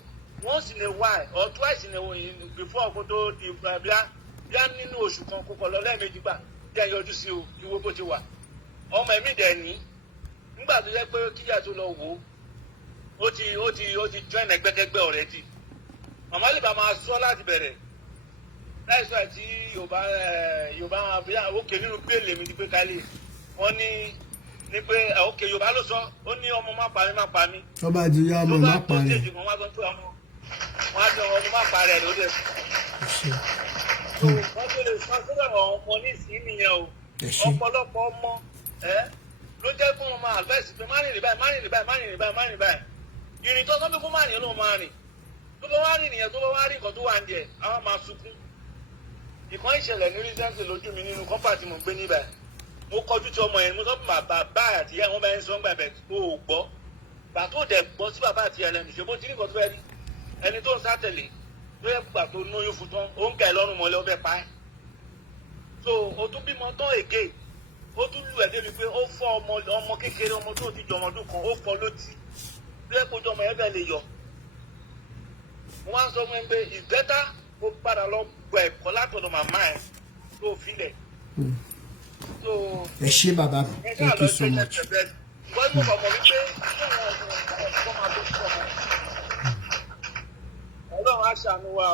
once in a while or twice in a while before kó tó di bíá nínú oṣù kan kó kọ lọ lẹ́ẹ̀mejì gbà bí a yọjú sí o kí owó bó ti wà ọmọ ẹ̀mí dẹ̀ ní nígbà tó yẹ pé kíyà tó lọ wò ó ti join ẹgbẹ́kẹ́gbẹ́ already màmá lè bá máa sọ láti bẹ̀rẹ̀ láìsọ àti yorùbá bí òkè nínú gbélé mi ti pé kálí wọ́n ní pé òkè yorùbá ló sọ ó ní ọmọ má pa mí. Ọba ti yá ọmọ má pa rẹ̀. wọ́n á sọ pé ọmọ má pa rẹ̀ ló dẹ̀. wọ́n tó lè sọ sílẹ̀ ọmọ ní ìsín nìyẹn o ọ̀pọ̀lọpọ̀ ọmọ ló jẹ́ fún ọmọ advice pé má rìn báyìí ìrìn tó sọ pé kó má rìn ló máa rìn tó bá wá rìn nìyẹn tó bá wá rìn nǹkan tó wà ní ẹ̀ àwọn máa sunkún. ìkan ìṣẹ̀lẹ̀ ní recently lójú mi nínú kọ́pà tí mo gbé níbẹ̀ mo kọjú tí ọmọ yẹn mo sọ fún bàbá àti ìyá wọn bá yẹn sọ ń gbàgbẹ́ o ò gbọ́ gbà tó dẹ̀ gbọ́ sí bàbá àti ìyá lẹ́nu ṣe bó ti ní nǹkan tó fẹ́ rí ẹni tó ń sátẹ̀lé tó yẹ gbà tó lóyún fún tán ó ń gà ẹ́ lọ́rùn mọ́lẹ́ ó fẹ́ pa ẹ́ so o tún bímọ tán èké ó tún lù ẹ́ débi pé ó fọ́ ọmọ kékeré ọmọ tó ti jọ ọmọdún kan ó fọ́ lótì tó yẹ kójú ọmọ yẹn bẹ́ẹ̀ lè yọ mo wá sọ fún ẹ pé it's better kó padà lọ gbọ́ ẹ̀kọ́ látọ̀dọ̀ màmá ẹ̀ tó filẹ̀. Ẹ ṣé bàbá mi, thank you so much.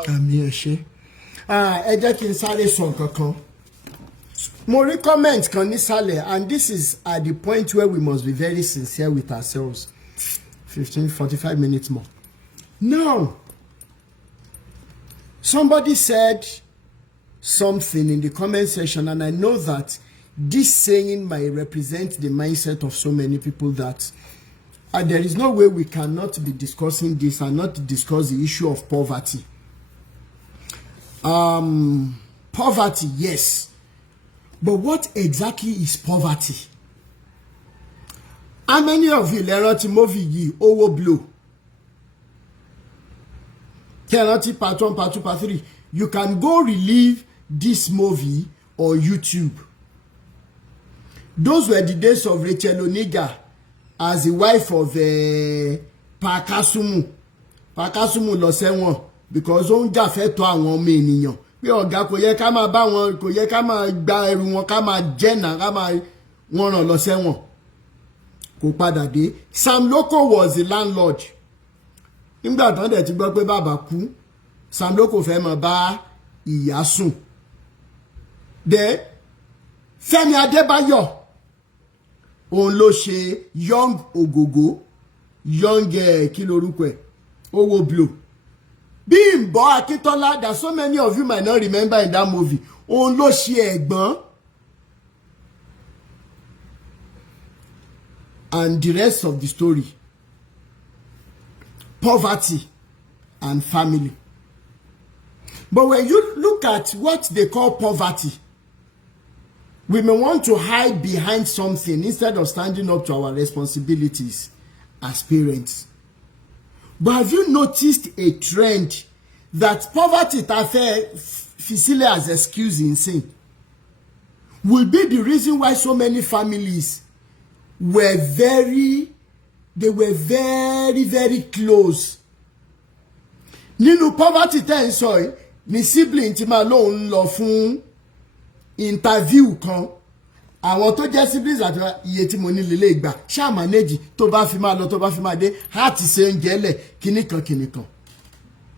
Àmì ẹ ṣé. Ẹ jẹ́ kí n sáré sọ nǹkan kan. Mo rí comment kan nísàlẹ̀ and this is at the point where we must be very sincere with ourselves. 45 minutes more. Now, somebody said something in the comment section, and I know that this saying might represent the mindset of so many people that there is no way we cannot be discussing this and not discuss the issue of poverty. Poverty, yes. But what exactly is poverty? How many of you learn the movie Owo Blow? Part 1, part 2, part 3. You can go relive this movie on YouTube. Those were the days of Rachel Oniga as the wife of Pakasumu. Pakasumu lọ sẹ́wọ̀n because ó ń jà fẹ́tọ́ àwọn ọmọ ènìyàn. Pé ọ̀gá kò yẹ ká máa bá wọn, kò yẹ ká máa gba ẹrù wọn, ká máa jẹ́nà, ká máa wọ́n ràn lọ sẹ́wọ̀n. Kò padà dé. Sam Loco was the landlord. Nígbà tán dẹ̀ ti gbọ́ pé bàbá kú, Sam Loco fẹ́ máa bá ìyá sùn. Then Fẹ́mi Adébáyọ̀ òun ló ṣe Young Ogogo, Young kí lorúkọ ẹ̀, Owo Blow. Bímbọ́ Akíntọ́lá, that so many of you might not remember in that movie, òun ló ṣe ẹ̀gbọ́n. And the rest of the story. Poverty and family. But when you look at what they call poverty, we may want to hide behind something instead of standing up to our responsibilities as parents. But have you noticed a trend that poverty facile as excuse in sin will be the reason why so many families were very close. Nínú poverty ten sọ ni sibling ti máa lóun lọ fún interview kan. Àwọn tó jẹ́ siblings àti iye tí mo ní lélẹ̀ ìgbà ṣá manage tó bá fi máa lọ tó bá fi máa dé àti ṣe ń jẹ́lẹ̀ kíníkan.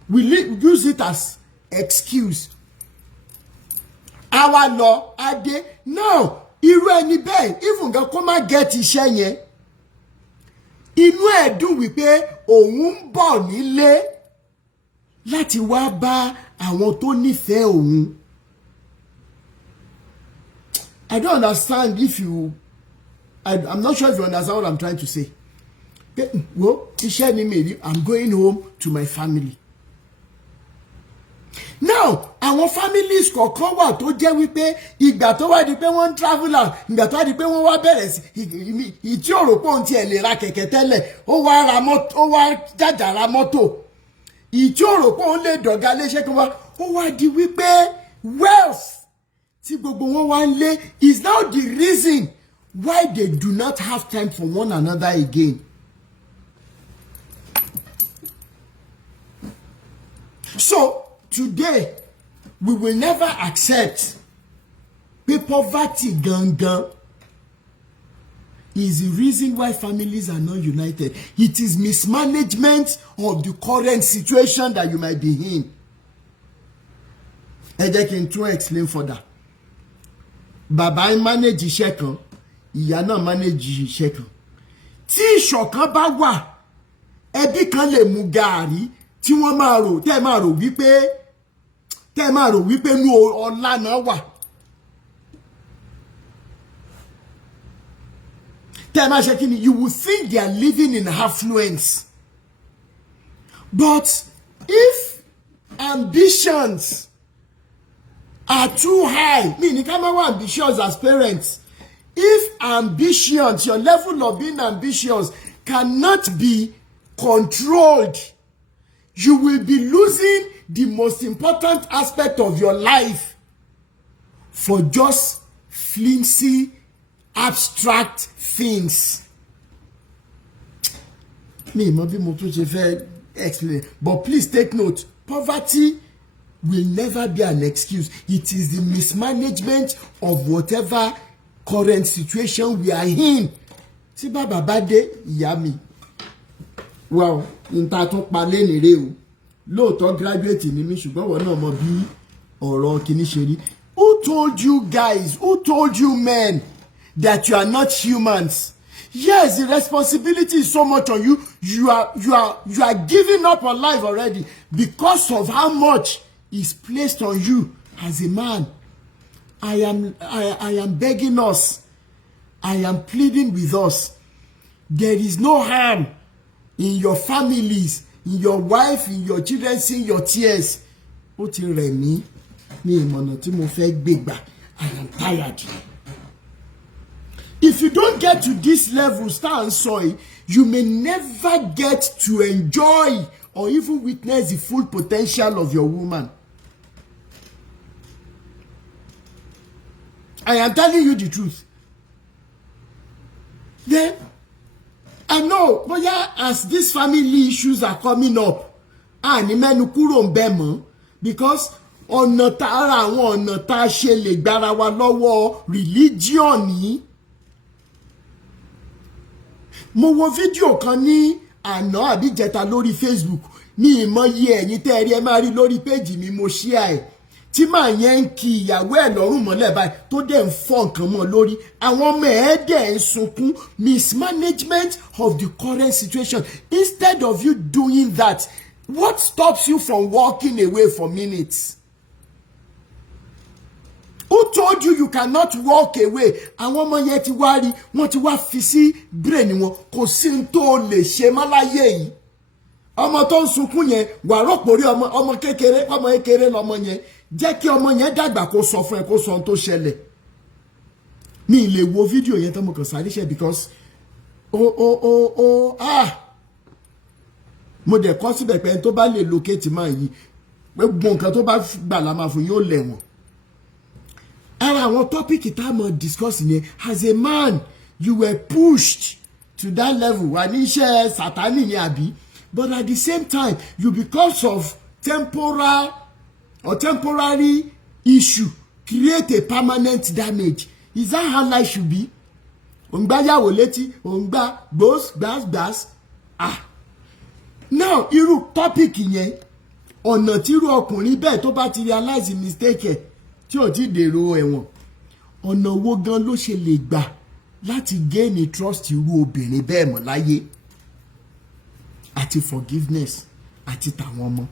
We use it as excuse. Àwa lọ adé now irú ẹni bẹ́ẹ̀ even gan kó má get iṣẹ́ yẹn. Inú ẹ̀ dùn wípé òun ń bọ̀ nílé láti wá bá àwọn tó nífẹ̀ẹ́ òun. I don't understand if you I'm not sure if you understand what I'm trying to say. Well, iṣẹ́ ni mi, I'm going home to my family. Now, àwọn families kọ̀ọ̀kan wà tó jẹ́ wípé ìgbà tó wá di pé wọ́n ń travel out, ìgbà tó wá di pé wọ́n wá bẹ̀rẹ̀ sí ìtí òròpó ohun tí ẹ̀ lè ra kẹ̀kẹ́ tẹ́lẹ̀, ó wá jàjà ra mọ́tò. Ìtí òròpó ohun lè dọ̀gá léṣẹ́ kí wọ́n ó wá di wípé wealth tí gbogbo wọn wá ń lé is now the reason why they do not have time for one another again. So, today, we will never accept that poverty gangan is the reason why families are not united. It is mismanagement of the current situation that you might be in. Ẹ jẹ́ kí n tún explain further. Bàbá ń manage iṣẹ́ kan, ìyá náà manage iṣẹ́ kan. Tí ìṣọ̀kan bá wà, ẹbí kan lè mú gààrí tí wọ́n máa rò tẹ́ máa rò wípé nú ọlá náà wà. Tẹ́ máa ṣe kí ni, you will think they are living in affluence. But if ambitions are too high, meaning ká máa wà ambitious as parents, if ambitions, your level of being ambitious cannot be controlled, you will be losing the most important aspect of your life for just flimsy, abstract things. Me, maybe mo tún ṣe fẹ́ explain, but please take note, poverty will never be an excuse. It is the mismanagement of whatever current situation we are in. Tí bàbá bá dé, ìyá mi, wow, nta tún pa lẹ́nìí rè o. Lóòótọ́ graduate ni mí ṣùgbọ́n wọ́n náà mọ bí ọ̀rọ̀ kìíní ṣe rí. Who told you guys, who told you men that you are not humans? Yes, the responsibility is so much on you. You are giving up on life already because of how much is placed on you as a man. I am begging us. I am pleading with us. There is no harm in your families, in your wife, in your children seeing your tears. Ó ti rẹ̀ mí, mi ìmọ̀nà tí mo fẹ́ gbé gbà. I am tired. If you don't get to this level, stand sorry, you may never get to enjoy or even witness the full potential of your woman. I am telling you the truth. Then, I know, but yeah, as these family issues are coming up, ní mẹ́nu kúrò ń bẹ̀ mọ́, because ọ̀nà tààrà àwọn ọ̀nà tá a ṣe lè gbára wa lọ́wọ́ religion ní. Mo wo fídíò kan ní àná àbí ìjẹta lórí Facebook, ní ìmọ̀ye ẹ̀yin tẹ́ ẹ rí ẹ máa rí lórí péjì mi, mo share ẹ̀. Tí màá yẹn ń ki ìyàwó ẹ̀ lọ́rùn mọ́lẹ̀ báyìí tó dẹ̀ ń fọ́ nǹkan mọ́ lórí, àwọn ọmọ ẹ̀ dẹ̀ ń sunkún. Mismanagement of the current situation. Instead of you doing that, what stops you from walking away for minutes? Who told you you cannot walk away? Àwọn ọmọ yẹn ti wá rí, wọ́n ti wá fi sí brain wọn, kò sí n tó lè ṣe má láyé yìí. Ọmọ tó ń sunkún yẹn, wà rọ́pò rí ọmọ kékeré lọ́mọ yẹn. Jẹ́ kí ọmọ yẹn dàgbà kó sọ fún ẹ kó sọ ohun tó ṣẹlẹ̀. Mi lè wo fídíò yẹn tán mo kàn sáré ṣe because mo dẹ̀ kọ́ síbẹ̀ pé ẹni tó bá lè locate máa yìí gbogbo nǹkan tó bá gbà la máa fún yóò lẹ̀wọ̀n. Ara àwọn tọ́pìkì tá a mọ̀ discuss yẹn, as a man you were pushed to that level wà ní iṣẹ́ sàtánì yẹn àbí, but at the same time you, because of temporary issue, create a permanent damage. Is that how life should be? Òǹgbà yàwó létí, òǹgbà gbàs. Now irú topic yẹn, ọ̀nà tírú ọkùnrin bẹ́ẹ̀ tó bá ti realize mistake ẹ̀ tí ò ti dèrò ẹ̀wọ̀n, ọ̀nà wo gan ló ṣe lè gbà láti gain trust irú obìnrin bẹ́ẹ̀ mọ́ láyé, àti forgiveness àti tàwọn ọmọ.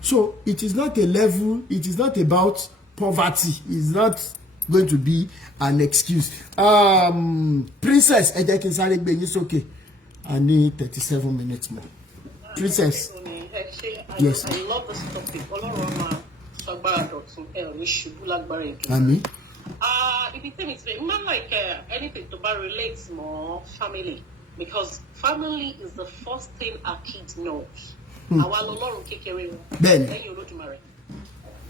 So it is not a level, it is not about poverty, it's not going to be an excuse. Princess, ẹ jẹ́ kí n sáré gbé yín sókè. I need 37 minutes more. Princess. Yes. I love this topic. Amen. If you think it's not like anything to relate more family, because family is the first thing our kids know. Àwa lọ́lọ́run kékeré wọn. Bẹ́ẹ̀ni. Lẹ́yìn Olódùmarè.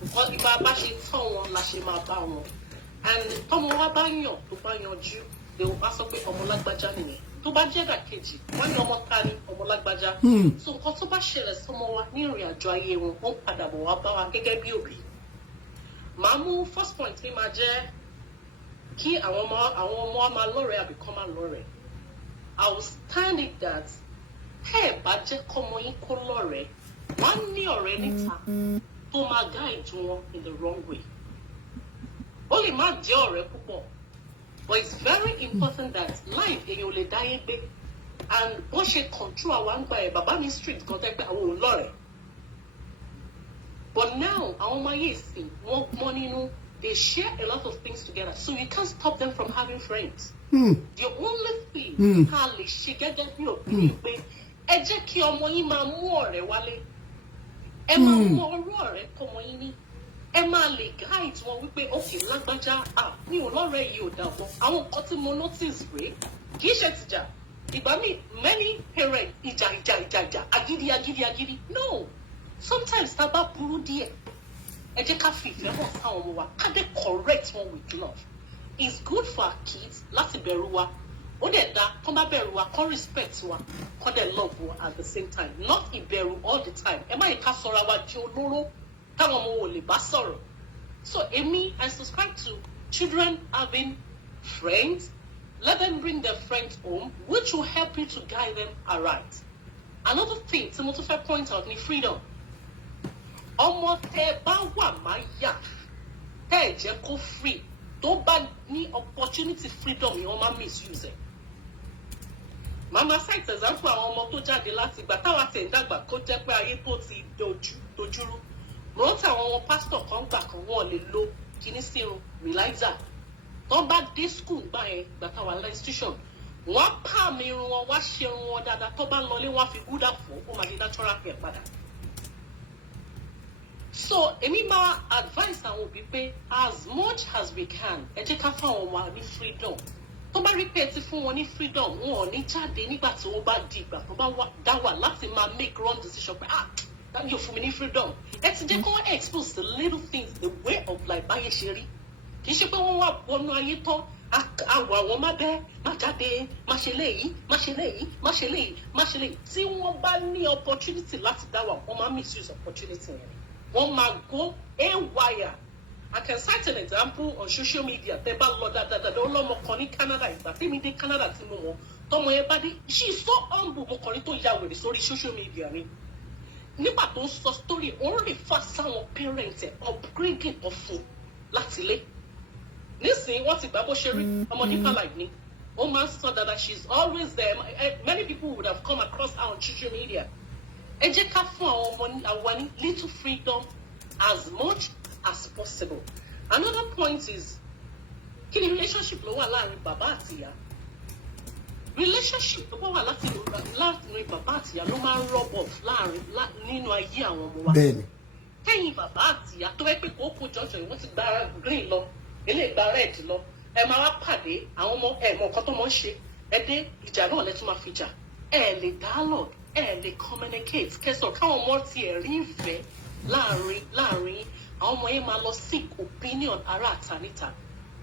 Because ìbá bá ṣe tán wọn la ṣe máa bá wọn. And tọ́mọ wa bá yàn tó bá yanjú, they will bá sọ pé ọmọ lágbájá nìyẹn. Tó bá jẹ́ dàkejì, wọ́n ní ọmọ ta ni ọmọ lágbájá. So nǹkan tó bá ṣẹlẹ̀ sọ́mọ wa ní ìrìn àjò ayé wọn, wọ́n padà bọ̀ wá bá wa gẹ́gẹ́ bí òbí. Màá mú first point ní máa jẹ́ kí àwọn ọmọ wa máa lọ́rẹ̀ẹ́ àbí kọ́ máa lọ́rẹ̀ẹ́. I will stand it that bá jẹ́ kọ́mọ yín kó lọ́rẹ̀ẹ́, wọ́n ní ọ̀rẹ́ níta tó máa guide wọn in the wrong way. Ó lè má jẹ́ ọ̀rẹ́ púpọ̀, but it's very important that life èèyàn ò lè dáyé gbé, and wọ́n ṣe control àwọn àgbà ẹ̀ bàbá mi street kan tẹ́ pé àwọn ò lọ́rẹ̀ẹ́. But now àwọn ọmọ ayé ìsìn wọ́n gbọ́n nínú, they share a lot of things together, so you can't stop them from having friends. The only thing ká lè ṣe gẹ́gẹ́ bí òbí ni pé ẹ jẹ́ kí ọmọ yín máa mú ọ̀rẹ́ wálé, ẹ máa mú ọ̀rọ̀ ọ̀rẹ́ kọ́mọ yín ní, ẹ máa lè guide wọn wípé okay lágbájá mi ò lọ́rẹ̀ẹ́ yìí ò dàbọ̀. Àwọn nǹkan tí mo notice rèé, kì í ṣe tìjà, ìgbà mi many parents ìjà agídí no, sometimes tá a bá burú díẹ̀ ẹ jẹ́ ká fi ìfẹ́ hàn sáwọn ọmọ wa, ká dé correct wọn with love. It's good for our kids láti bẹ̀rù wa, ó dẹ̀ dá kán bá bẹ̀rù wa, kán respect wa, kán dẹ̀ love wa at the same time, not ìbẹ̀rù all the time. Ẹ má yẹ ká sọra wa di olóró táwọn ọmọ wò lè bá sọ̀rọ̀. So I subscribe to children having friends. Let them bring their friends home, which will help you to guide them aright. Another thing tí mo tún fẹ́ point out ni freedom. Ọmọ tẹ́ bá wà máa yà, tẹ́ ẹ̀ jẹ́ kó free, tó bá ní opportunity freedom ni wọ́n máa misuse ẹ̀. Mama cite example àwọn ọmọ tó jáde láti ìgbà táwa tẹ̀ ń dàgbà kó jẹ́ pé ayé tó ti dojúrú. Rántí àwọn ọmọ pásítọ̀ kan gbà kan wọ́n lè lo kíní sírun relaxer. Tó bá dé school gbà yẹn gbà táwa lọ institution wọ́n pàmì irun wọn wá ṣe irun wọn dáadáa tó bá lọlé wọ́n fi gúdà fún ó máa di natural hair padà. So èmi máa advice àwọn òbí pé as much as we can ẹ jẹ́ ká fáwọn wa ní freedom. Tó bá rí pé ẹ ti fún wọn ní freedom wọn ò ní jáde nígbà tí wọ́n bá di ìgbà tó bá dá wà láti máa make wrong decision pé dájú yóò fún mi ní freedom. Ẹ ti jẹ́ kí wọ́n expose the little things the way of life báyé ṣe rí. Kì í ṣe pé wọ́n wà wọnú ayé tán àwọ̀ àwọn má bẹ́ má jáde má ṣe léyìí má ṣe léyìí má ṣe léyìí má ṣe léyìí. Tí wọ́n bá ní opportunity láti dá wà wọ́n máa misuse opportunity yẹn. Wọ́n máa go haywire. I can cite an example on social media. Tẹ́ bá lọ dáadáa ọlọ́mọ kan ní Canada ìgbà tẹ́mi dé Canada tí mo mọ̀ tọmọ yẹn bá dé she is so humble ọmọkùnrin tó ya wèrè sórí social media ni. Nígbà tó ń sọ story òun rè fà sáwọn parents ẹ̀ upgrading ọ̀fun láti ilé. Nísìnyí wọ́n ti gbà bó ṣe rí ọmọ Deeper Life ni. Ó máa ń sọ dáadáa she is always there. Many people would have come across her on social media. Ẹ jẹ́ ká fún àwọn ọmọ àwa ní little freedom as much as possible. Another point is kí ni relationship ló wà láàrin bàbá àti ìyá? Relationship tó wà láàrin bàbá àti ìyá ló máa ń rub off nínú ayé àwọn ọmọ wa. Bẹ́ẹ̀ni. Kẹ́yìn bàbá àti ìyá tó wẹ́ pé kókó jọjọ ìwọ́n ti gba green lọ eléyìí gba red lọ ẹ máa wá pàdé àwọn ọmọ ẹ mọ nǹkan tó mọ̀ ń ṣe ẹ dé ìjà náà lẹ́tún máa fi jà ẹ lè dialogue ẹ lè communicate kẹsàn káwọn ọmọ tiẹ̀ rí ìfẹ́ láàrin àwọn ọmọ yẹn máa lọ seek opinion ará àta níta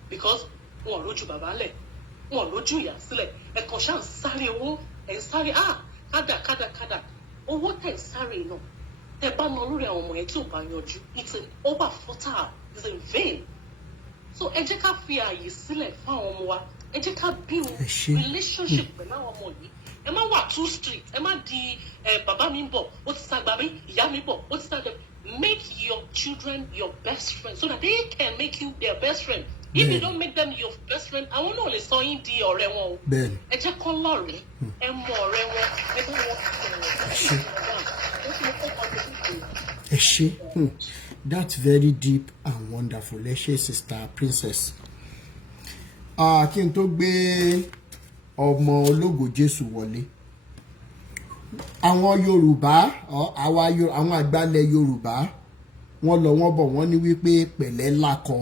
because wọn ò lójú bàbá lẹ̀ wọn ò lójú ìyá sílẹ̀ ẹ kàn ṣáà ń sáré owó ẹ ń sáré kádà owó tẹ̀ ń sáré náà tẹ bá ná lórí àwọn ọmọ yẹn tí ò bá yanjú it's an over fertile it's in vain. So ẹ jẹ́ ká fi ààyè sílẹ̀ fún àwọn ọmọ wa ẹ jẹ́ ká build relationship pẹ̀lú àwọn ọmọ yìí ẹ má wà too strict ẹ má di bàbá mi ń bọ̀ ó ti sàgbà mi ìyá mi bọ̀ ó ti sàgbà make your children your best friend so that they can make you their best friend. If you don't make them your best friend àwọn náà lè sọ yín di ọ̀rẹ́ wọn o ẹ jẹ́ kọ́ lọ́rẹ̀ẹ́ ẹ mọ ọ̀rẹ́ wọn ẹ bá wọn ẹ ṣe that's very deep and wonderful. Ẹ ṣe sister Princess. Kí n tó gbé ọmọ ológo Jésù wọlé àwọn Yorùbá àwọn àgbàlẹ̀ Yorùbá wọ́n lọ wọ́n bọ̀ wọ́n ní wípé pẹ̀lẹ́ lákọ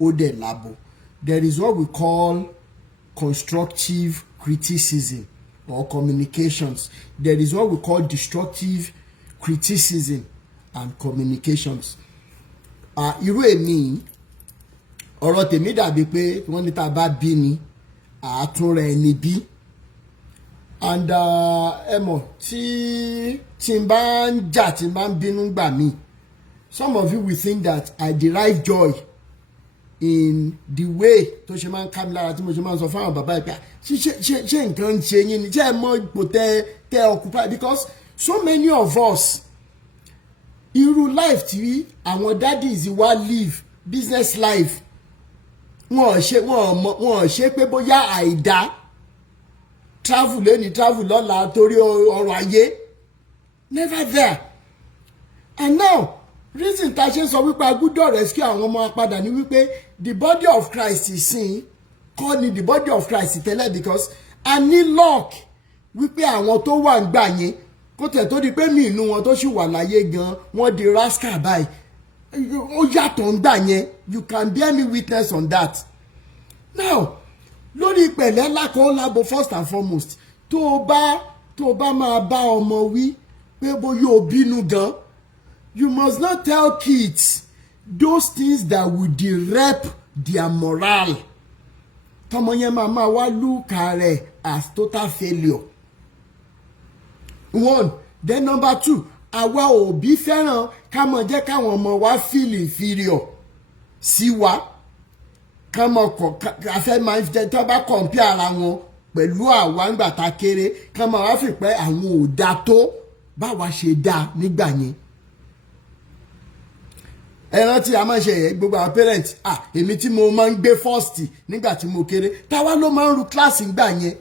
ó dẹ̀ lábo. There is what we call constructive criticism or communications. There is what we call destructive criticism and communications. Irú èmi ọ̀rọ̀ tèmi dàbí pé wọ́n ní tá a bá bí ni àtúnra ẹni bí. And ẹ mọ̀ tí n bá ń jà tí n bá ń bínú gbà mí, some of you will think that I derive joy in the way tó ṣe máa ń ká mi lára tí mo ṣe máa ń sọ fún àwọn bàbá ìpè ṣé nǹkan ń ṣe yín ni ṣé ẹ mọ ipò tẹ occupy because so many of us irú life tí àwọn daddies wa live business life wọn ò ṣe pé bóyá àìdá travel lẹ́ni travel lọ́la torí ọrọ̀ ayé never there. And now reason ta ṣe sọ wípé a gbọ́dọ̀ rescue àwọn ọmọ apadà ni wípé the body of Christ ìsìn kọ́ ni the body of Christ tẹ́lẹ̀ because a ní luck wípé àwọn tó wà ń gbà yẹn kó tẹ̀ tó di pé mi inú wọn tó sì wà láyé gan wọ́n di rascal báyìí ó yàtọ̀ ń gbà yẹn you can bear me witness on that. Now lórí pẹ̀lẹ́ lákọ̀ọ́ lábo first and foremost tó o bá máa bá ọmọ wí pé bóyá o bínú gan you must not tell kids those things that will disrupt their morale. Tọmọ yẹn máa wá lùkà rẹ̀ as total failure. One. Then number two, àwa òbí fẹ́ràn ká mọ̀ jẹ́ káwọn ọmọ wa feel inferior sí wa. Ká mọ̀ àfẹ́ máa ń jẹ́ tó bá compare ara wọn pẹ̀lú àwa ńgbà tá kéré ká mọ̀ wá fi pé àwọn ò dá tó báwa ṣe dá nígbà yẹn. ẹ rántí a máa ṣe ẹ̀yẹ gbogbo àwọn parents èmi tí mo máa ń gbé first nígbà tí mo kéré táwa ló máa ń ru kíláàsì gbà yẹn.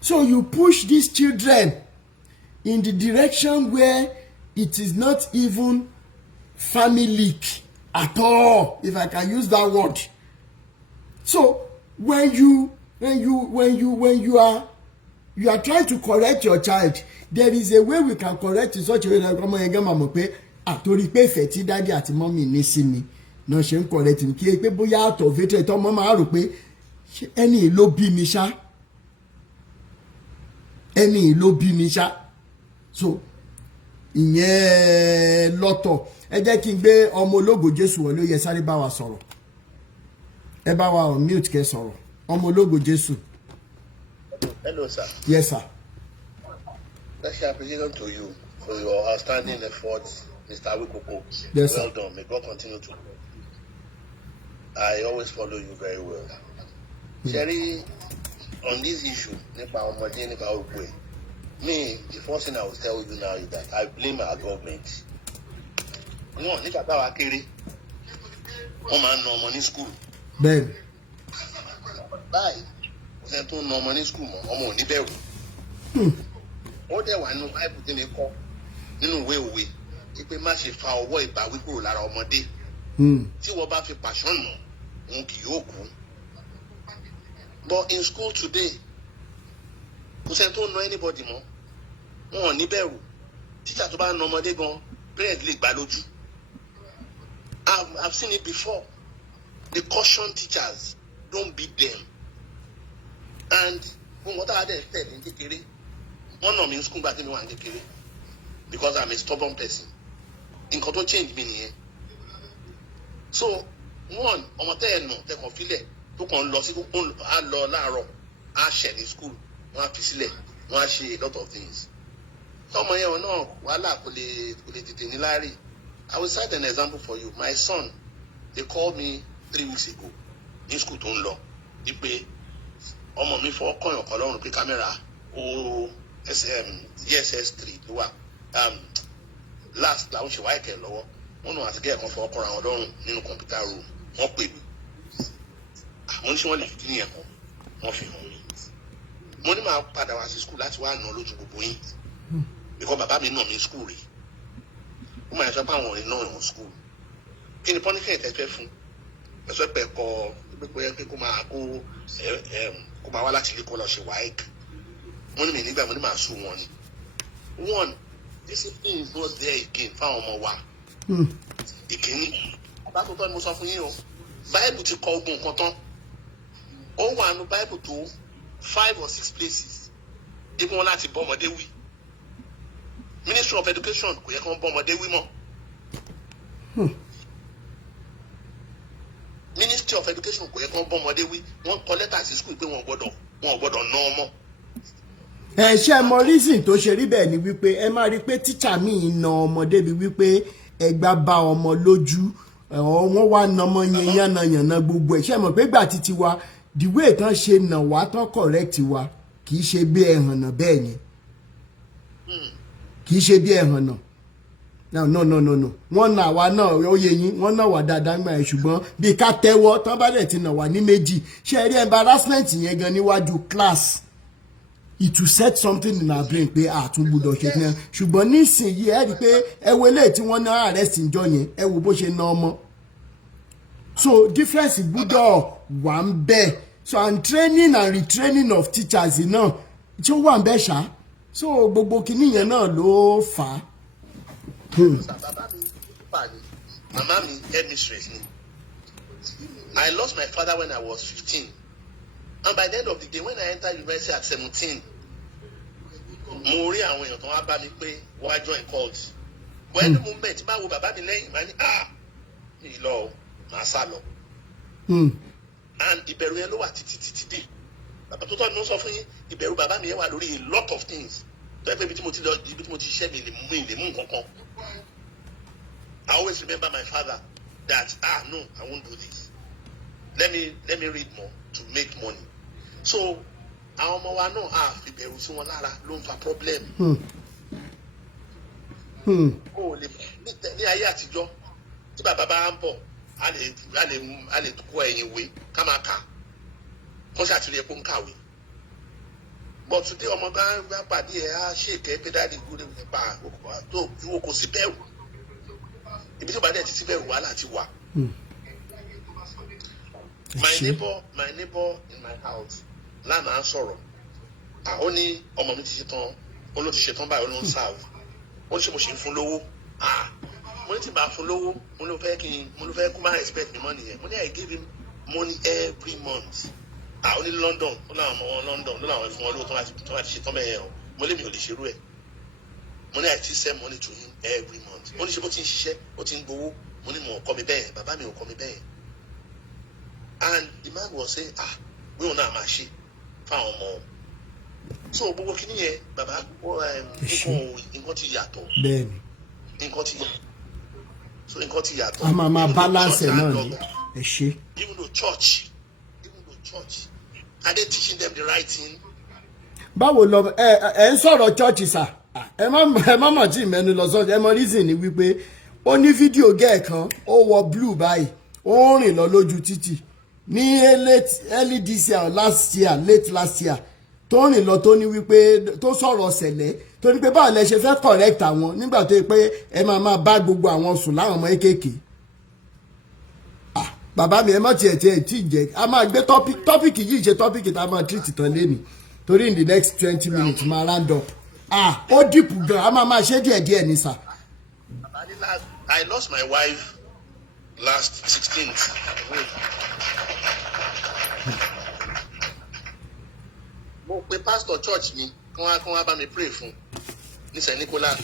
So you push these children in the direction where it is not even family at all, if I can use that word. So when you are trying to correct your child, there is a way we can correct in such a way that ọmọ yẹn gan máa mọ̀ pé àtòrí pé ìfẹ́ tí dáàdi àti mọ́mì ní sí mi náà ṣe ń correct mi kí ẹ pé bóyá àtọ̀ vétẹ̀ tó ọmọ máa rò pé ẹni ló bí mi ṣá ẹni ló bí mi ṣá. So ìyẹn lọ́tọ̀. Ẹ jẹ́ kí n gbé ọmọ ológo Jésù wọlé, ó yẹ sáré bá wa sọ̀rọ̀. Ẹ bá wa on mute kẹ́ sọ̀rọ̀. Ọmọ ológo Jésù. Hello, sir. Yes, sir. Let's appreciate to you for your outstanding efforts, Mr. Awikoko. Yes, well sir. done. May God continue to. I always follow you very well. Sherry, on this issue, nípa ọmọdé nípa òkú ẹ̀, me, the first thing I will tell you now is that I blame our government. No, nígbà táwa kéré, wọ́n máa ń na ọmọ ní school. Bẹ́ẹ̀ni. Báyìí, kò sẹ́ni tó ń na ọmọ ní school mọ́, ọmọ ò ní bẹ̀rù. Wọ́n dẹ̀ wà nínú Bible tí mi kọ́ nínú ìwé òwe pé má ṣe fa ọwọ́ ìbáwí kúrò lára ọmọdé. Tí wọ́n bá fi pàṣán nà, òun kì yóò kú. But in school today, kò sẹ́ni tó ń na anybody mọ́. Wọn ò ní bẹ̀rù. Tíṣà tó bá ń na ọmọdé gan, parents lè gbá lójú. I've seen it before. They caution teachers, don't beat them. And when what I did in kékeré, one of me in school back in one kékeré, because I'm a stubborn person. Nǹkan tó change me nìyẹn. So one, ọmọ tẹ́ ẹ̀ nà tẹ́ kàn fílẹ̀ tó kàn lọ sí á lọ láàárọ̀ á ṣẹ̀ ní school wọ́n á fi sílẹ̀ wọ́n á ṣe a lot of things. Ọmọ yẹn náà wàhálà kò lè tètè ní láárí. I will cite an example for you. My son, they called me 3 weeks ago in school tó ń lọ wípé ọmọ mi fọ ọkọ̀yàn kan lọ́rùn pé kámẹ́rà DSS3 ló wà last làwọn ṣe wáìkẹ̀ lọ́wọ́ wọn náà àti kẹ́ẹ̀kan fọ ọkọ̀ràn àwọn lọ́rùn nínú kọ̀ǹpútà room wọ́n pè mí mo ní ṣé wọ́n lè fi kíni yẹn kan wọ́n fi hàn mí mo ní máa padà wá sí school láti wá nà lójú gbogbo yín because bàbá mi nà mí school rè ó máa sọ pé àwọn ọ̀rẹ́ náà yàn school kí ni punishment ẹ fẹ́ fún ẹ̀sọ́ pẹ̀ kọ́ pé kó máa wá láti ilé kó lọ ṣe wáìkì wọ́n ní mi nígbà mo ní máa sùn wọn ni. One, discipline is not there again fáwọn ọmọ wa. Ìkíní bàbá tó tọ́ ni mo sọ fún yín o Bible ti kọ ogun nǹkan tán ó wà nù Bible tó 5 or 6 places ibi wọn láti bọ́ ọmọdé wí. Ministry of Education kò yẹ kí wọ́n bọ́ ọmọdé wí mọ́. Ministry of Education kò yẹ kí wọ́n bọ́ ọmọdé wí wọ́n kọ lẹ́tà sí school pé wọn ò gbọ́dọ̀ ná ọmọ. Ẹ ṣe mọ reason tó ṣe rí bẹ́ẹ̀ ni wípé ẹ máa rí pé tíṣà míì na ọmọdé bíi wípé ẹgbà bá ọmọ lójú wọ́n wá na ọmọ yẹn yànnàyànnà gbogbo ẹ̀ ṣe mọ̀ pé gbà títí wa the way tán ṣe nà wá tán correct wa kì í ṣe bí ẹ̀hàn náà bẹ́ẹ̀ yẹn kì í ṣe bí ẹ̀hàn náà no wọ́n nà wá náà ó yẹ yín wọ́n nà wá dáadáa gbà ẹ̀ ṣùgbọ́n bí ká tẹ́wọ́ tán bá dẹ̀ ti nà wá ní méjì ṣe rí embarrassment yẹn gan níwájú class it will set something in our brain pé àtún gbọ́dọ̀ ṣe kí n ṣùgbọ́n nísìnyí ẹ rí i pé ẹ wo eléyìí tí wọ́n ná arrest ìjọ yẹn ẹ wo bó ṣe ná ọmọ so difference gbọ́dọ̀ wà ń bẹ so and training and retraining of teachers náà tí ó wà ń bẹ ṣá so gbogbo kinní yẹn náà ló fà á. Bàbá mi pa ni màmá mi headmistress ni I lost my father when I was 15. And by the end of the day, when I entered university at 17, mo rí àwọn èèyàn tó wá bá mi pé wá join cult. But every moment, máa wo bàbá mi lẹ́yìn, máa ní mi lọ, máa sá lọ. And ìbẹ̀rù yẹn ló wà títí dé. Bàbá tó tọ́ ni ó sọ fún yín, ìbẹ̀rù bàbá mi yẹn wà lórí a lot of things. Tó yẹ pé ibi tí mo ti ṣiṣẹ́ mi lè mú nǹkan kan. I always remember my father that no, I won't do this. Let me read more to make money. So àwọn ọmọ wa náà fi bẹ̀rù sí wọn lára ló ń fa problem. Ní ayé àtijọ́ tí bàbá bá ń bọ̀ a lè kó ẹ̀yìn ìwé ká máa kà kó ṣàtìlẹ́ epo ń kàwé but today ọmọ bá pàdé ẹ̀ á ṣèkẹ́ pé dáàdi gbúdé nípa tó dúró kò sí bẹ̀rù ibi tó bá dẹ̀ ti sí bẹ̀rù wàhálà ti wà. my neighbor in my house lánàá sọ̀rọ̀ ó ní ọmọ mi ti ṣe tán ó ló ti ṣe tán báyìí ó ló ń serve ó ní ṣe mo ṣe ń fún lówó mo ní tí bá fún lówó mo ló fẹ́ kó má respect mi money yẹn mo ní I give him money every month ó ní London ó láwọn ọmọ wọn London ó láwọn fún wọn lówó tó wá ti ṣe tán bẹ́ẹ̀ yẹn o mo lé mi ò lè ṣerú ẹ̀ mo ní I still send money to him every month ó ní ṣe bó ti ń ṣiṣẹ́ ó ti ń gbowó mo ní mo ò kọ́ mi bẹ́ẹ̀ bàbá mi ò kọ́ mi bẹ́ẹ̀ and the man was saying pé òun náà máa ṣe fáwọn ọmọ so gbogbo kí nìyẹn bàbá nǹkan ti yàtọ̀ nǹkan ti yàtọ̀ so nǹkan ti yàtọ̀ a máa balance náà ni ẹ ṣe. even though church are they teaching them the right thing. báwo lọ ẹ ń sọ̀rọ̀ church sà ẹ má mọ̀ tí ìmẹ́nu lọ sọ́ọ́ ẹ mọ reason ni wípé ó ní fídíò gẹ́ẹ̀ kan ó wọ blue báyìí ó ń rìn lọ lójú títì ní early this year late last year tó rìn lọ tó ní wípé tó sọ̀rọ̀ ṣẹlẹ̀ tó ní pé báwo lẹ ṣe fẹ́ correct àwọn nígbà tó yẹ pé ẹ máa bá gbogbo àwọn sùn láwọn ọmọ kéékèèké. Bàbá mi ẹ má tiẹ̀ tí jẹ́ a máa gbé tọ́pìkì yìí ṣe tọ́pìkì tá a máa treat tán lẹ́nu torí in the next 20 minutes máa round up. Ó dìpù gan a máa ṣe díẹ̀díẹ̀ ní sà. I lost my wife last 16th. Mo pe pastor church mi kí wọ́n bá mi pray fún ní St. Nicholas.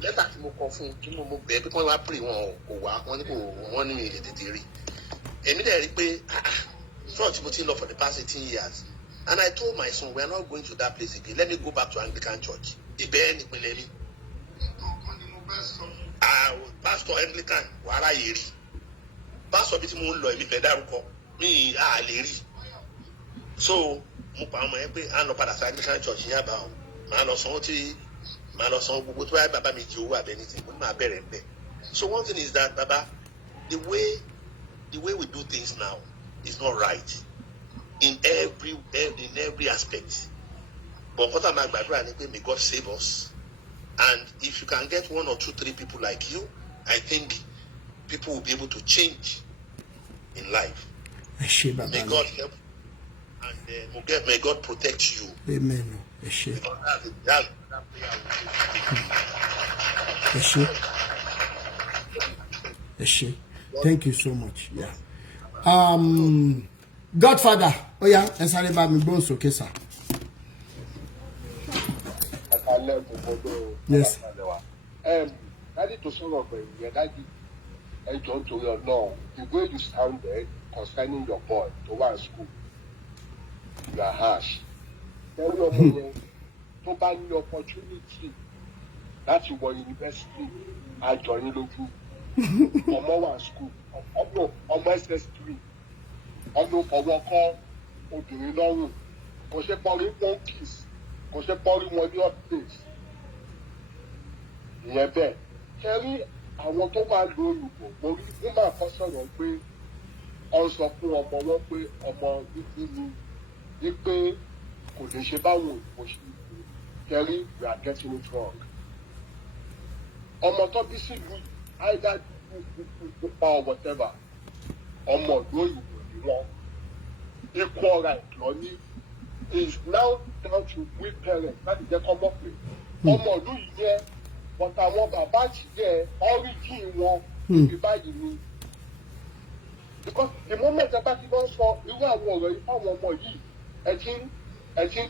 Lẹ́tà tí mo kọ fún kí mo bẹ̀ẹ́ pé kí wọ́n wá pray wọn kò wá wọ́n ní mi lè tètè rí. Èmi dẹ̀ rí pé church mo ti lọ for the past 18 years and I told my son we are not going to that place again, let me go back to Anglican church. Ìbẹ́ nípínlẹ̀ mi. Pastor Anglican wàhálà yìí rí. Pastor bí tí mo ń lọ èmi fẹ́ dárúkọ mi lè rí. So mo pa ọmọ yẹn pé à ń lọ padà sí Anglican church yẹn àbá o màá lọ sanwó gbogbo tó bá bàbá mi jí owó abẹ́ni tí mo ní máa bẹ̀rẹ̀ bẹ́ẹ̀. So one thing is that baba the way we do things now is not right in every aspect. But what I'm gbàdúrà ni pé may God save us, and if you can get 1 or 2, 3 people like you, I think people will be able to change in life. May God help and may God protect you. Amen. Thank you so much. Yeah. Godfather, ẹ sáré bá mi gbóhùn sókè sá. Yes. Daddy tó sọ̀rọ̀ pẹ̀lú yẹn daddy ẹjọ́ nítorí Ọlọ́run the way you sounded concerning your boy tó wà ní school you are harsh. Tẹ́lẹ̀ ọmọ yẹn tó bá ní opportunity láti wọ university àjọ yín lójú ọmọ wà ní school ọmọ SS3 ọmọ ọwọ́ kọ́ obìnrin lọ́rùn kò ṣe pọ́nrí monkeys kò ṣe pọ́nrí wọn ní updates ìyẹn bẹ́ẹ̀ kẹrí àwọn tó máa lo olùkọ́ mo rí wọ́n máa kọ́ sọ̀rọ̀ pé ọ sọ fún ọmọ wọn pé ọmọ dúdú ni wípé kò lè ṣe báwo ìbò ṣe kẹrí we are getting it wrong. ọmọ tó bí sílùú either pupa or whatever ọmọ ìlú òyìnbó ni wọn equal right lọ ní is now down to we parents láti jẹ́ kọ́ mọ̀ pé ọmọ ìlú yìí yẹ but àwọn bàbá àtìyẹ origin wọn ibi báyìí ni because the moment ẹ bá ti lọ sọ irú àwọn ọ̀rọ̀ yìí fáwọn ọmọ yìí ẹ ti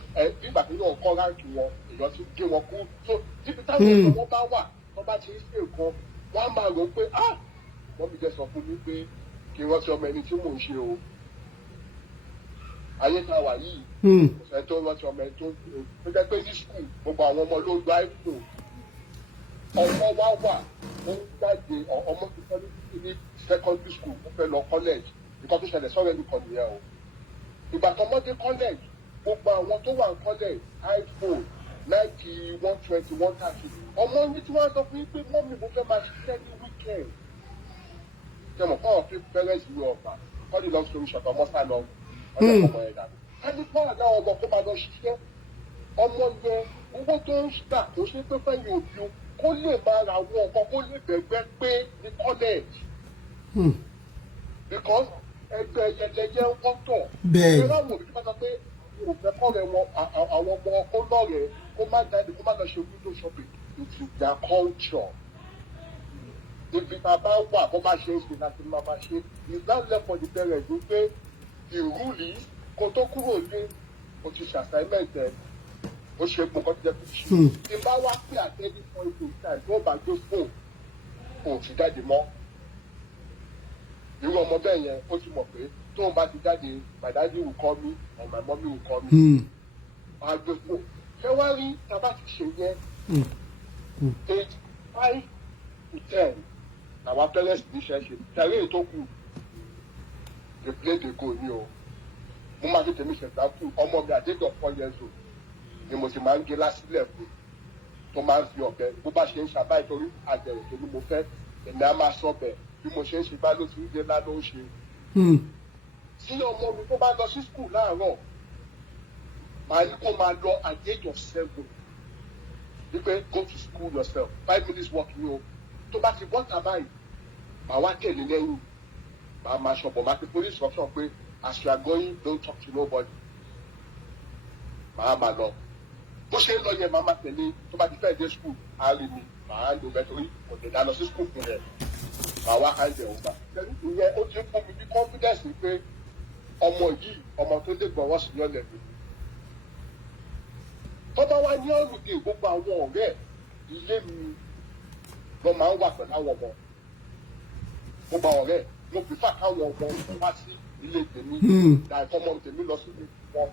nígbà tí yóò kọ́ ráǹkì wọn èèyàn ti gé wọn kú so níbi táwọn ọmọ wọn bá wà wọn bá ti ń ṣe nǹkan wọn á máa rò pé wọ́n mi jẹ́ sọ fún mi pé kí wọ́n ti ọmọ ẹni tí mò ń ṣe o ayé tá a wà yìí kò sẹ́ni tó rántí ọmọ ẹni tó jẹ́ pé ní skul gbogbo àwọn ọmọ ló gba iPhone ọmọ wa wà ó ń jáde ọmọ tó fẹ́ ní secondary school ó fẹ́ lọ college nǹkan tó ṣẹlẹ̀ sọ́rọ̀ ẹni kan nìyẹn o ìgbà tó mọ́dé college gbogbo àwọn tó wà ní college iPhone 90 120 130 ọmọ ní tí wọ́n sọ fún yín pé mọ́mí mo fẹ́ máa ṣiṣẹ́ ní weekend ṣe mọ̀ fáwọn fi parents ìwé ọ̀gbà wọ́n ní long story short ọmọ sá lọ ọjọ́ ọmọ ẹ̀ dàbí. ẹni fáwọn náà ọmọ kó máa lọ ṣiṣẹ́ ọmọ yẹn owó tó ń gbà kó ṣe pé fẹ́yìn òbí o kó lè máa ra àwọn nǹkan kó lè bẹ̀gbẹ́ pé ní college. because ẹgbẹ́ ẹlẹ́yẹ wọ́tọ̀. bẹ́ẹ̀ ni ìwé òbí tó bá sọ pé kò fẹ́ kọ́ rẹ̀ wọn àwọn ọmọ kó lọ́rẹ̀ẹ́ kó má jáde kó má lọ ṣe window shopping it's their culture. ibi bàbá wà bó bá ṣe é ṣe láti máa bá ṣe is now left for the parents wípé the rule is kó tó kúrò ní o ti ṣe assignment ẹ o ṣe gbogbo tó jẹ kó ṣe tí n bá wá pé at any point in time tó bá gbé phone kò fi jáde mọ́ irú ọmọ bẹ́ẹ̀ yẹn ó ti mọ̀ pé tóun bá ti jáde my daddy will call me and my mommy will call me wàá gbé phone ṣé wá rí tábà ti ṣe yẹn age 5 to 10 àwọn parents ní ṣe ṣe tẹ̀lé ètò kù the play dey go ní o mo máa fi tèmi ṣẹ̀dá fún ọmọ mi àdéjọ 4 years old ni mo ti máa ń gé lásìlẹ̀ fún tó máa ń fi ọ̀bẹ bó bá ṣe ń ṣàbá ìtorí àjẹrò tó ní mo fẹ́ èmi á máa sọ̀bẹ̀ bí mo ṣe ń ṣe bá ló ti ń gé lánàá ó ṣe. tí ọmọ mi tó bá lọ sí school láàárọ̀ màá ní kó máa lọ at the age of 7 wípé go to school yourself 5 minutes walk ni o tó bá ti bọ́ta báyìí màá wá tẹ̀lé lẹ́yìn màá máa ṣọ̀bọ̀ máa ti police instruction pé as you are going don't talk to nobody màá máa lọ bó ṣe ń lọ yẹn màá máa tẹ̀lé tó bá ti fẹ́ dé school á rí mi màá lo bẹ́tọ̀rí kò lè dáná sí school fún rẹ̀ màá wá káńtẹ̀ ọ̀gbà ìyẹn ó ti ń fún mi ní confidence pé ọmọ yìí ọmọ tó lè gbọ́wọ́ sí yọ̀lẹ̀ mi tó bá wá ní ọ̀rùdè gbogbo àwọn ọ̀rẹ́ ilé mi lọ máa ń wà pẹ̀lú àwọn ọmọ gbogbo ọ̀rẹ́ mo fi fà káwọn ọmọ wá sí ilé tèmi láìpẹ́ ọmọ tèmi lọ sí ilé wọn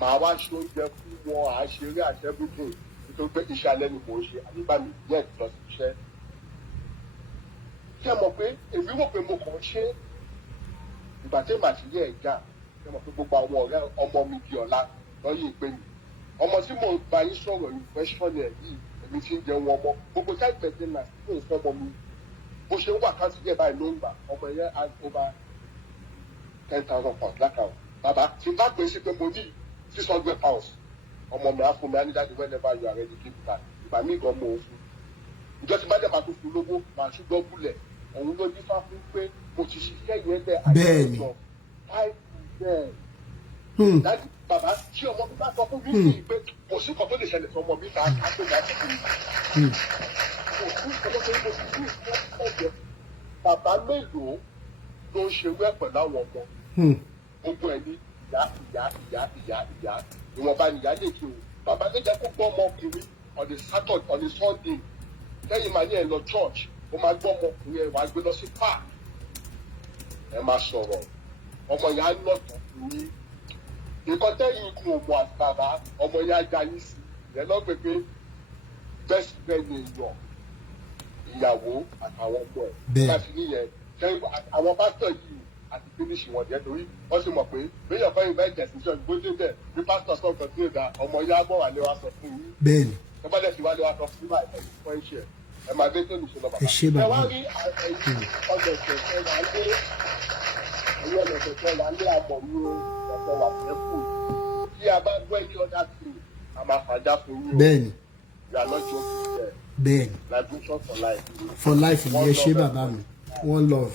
màá wá ṣe oúnjẹ fún wọn àṣeré àṣẹbùdù nítorí pé iṣẹ́ alẹ́ ni mò ń ṣe àdìbá mi yẹn lọ sí iṣẹ́. ṣé mọ̀ pé èmi rò pé mo kàn ń ṣe ìgbà tí màá ti yẹ ẹ̀gá ṣé mọ̀ pé gbogbo àwọn ọ̀rẹ́ ọmọ mi di ọ̀la lọ́yìn ìpè mi ọmọ tí mò ń bá yín sọ̀rọ̀ ìfẹ́sọ̀nì ẹ̀ yìí èmi ti ń jẹun ọmọ gbogbo child maintenance tí mò ń fọ́mọ mi bó ṣe ń wà káàtì díẹ̀ báyìí ló ń gbà ọmọ yẹn á over 10,000 pounds lákàá bàbá tí bá gbé sí pé mo ní 600 pounds ọmọ mi á fún mi á ní dájú whenever you are ready give me back ìgbà mí gan mo ò fún ìjọ tí bá dẹ̀ máa tó fún lówó màá tún gbọ́ búlẹ̀ òun ló ní fá fún pé mo ti ṣiṣẹ́ yẹn bẹ́ẹ̀ bẹ́ẹ̀ni 5 dájú bàbá tí ọmọ mi bá sọ fún mi sí pé kò sí kan tó lè ṣẹlẹ̀ fún ọmọ mi ká ká tó dájú fún mi kò sí kan tó lè ṣẹlẹ̀ fún mi bàbá mélòó ló ń ṣerú ẹ̀ pẹ̀lú àwọn ọmọ gbogbo ẹ̀ ní ìyá ìwọ̀nba nìyá lè kí o bàbá lè jẹ́ kó gbọ́ ọmọkùnrin on the Saturday on the Sunday lẹ́yìn màá ní ẹ̀ lọ church ó máa gbọ́ ọmọkùnrin ẹ̀ wá gbé lọ sí park ẹ̀ máa sọ̀rọ̀ ọmọ yẹn á nọ̀tọ̀ fún yín nǹkan tẹ́yìn ikú òmò àti bàbá ọmọ yẹn á já yín sí ìyẹn lọ́ pé pé best friend èèyàn ìyàwó àtàwọn ọmọ ẹ̀ láti níyẹn àwọn pásítọ̀ yìí àti finish wọn jẹ́ torí wọ́n sì mọ̀ pé béèyàn fẹ́ invite ẹ̀sìn ṣọ́ọ̀ṣì bó dé bẹ̀ bí pásítọ̀ sọ̀rọ̀ kan sí ìdá ọmọ yá bọ̀ wà lé wa sọ fún yín. bẹ́ẹ̀ni. ẹ bá dẹ̀ fi wá lé wa sọ fún yín báyìí fún iṣẹ́ ẹ máa gbé tó ní ìṣẹ̀lẹ̀ bàbá. ẹ ṣé bàbá. ẹ wá rí ọjọ́ ìṣẹ̀ṣẹ̀ wà lé ẹ̀yọ́ ìṣẹ̀ṣẹ̀ wà lé àbọ̀ ní ọ̀pọ̀ wà fẹ́ kù tí a bá gbọ́ ẹni ọ̀dà sí a máa fàjà fún yín. bẹ́ẹ̀ni. ìyàlọ́jọ́ bẹ́ẹ̀ni. for life. for life ni ẹ ṣé bàbá mi one love.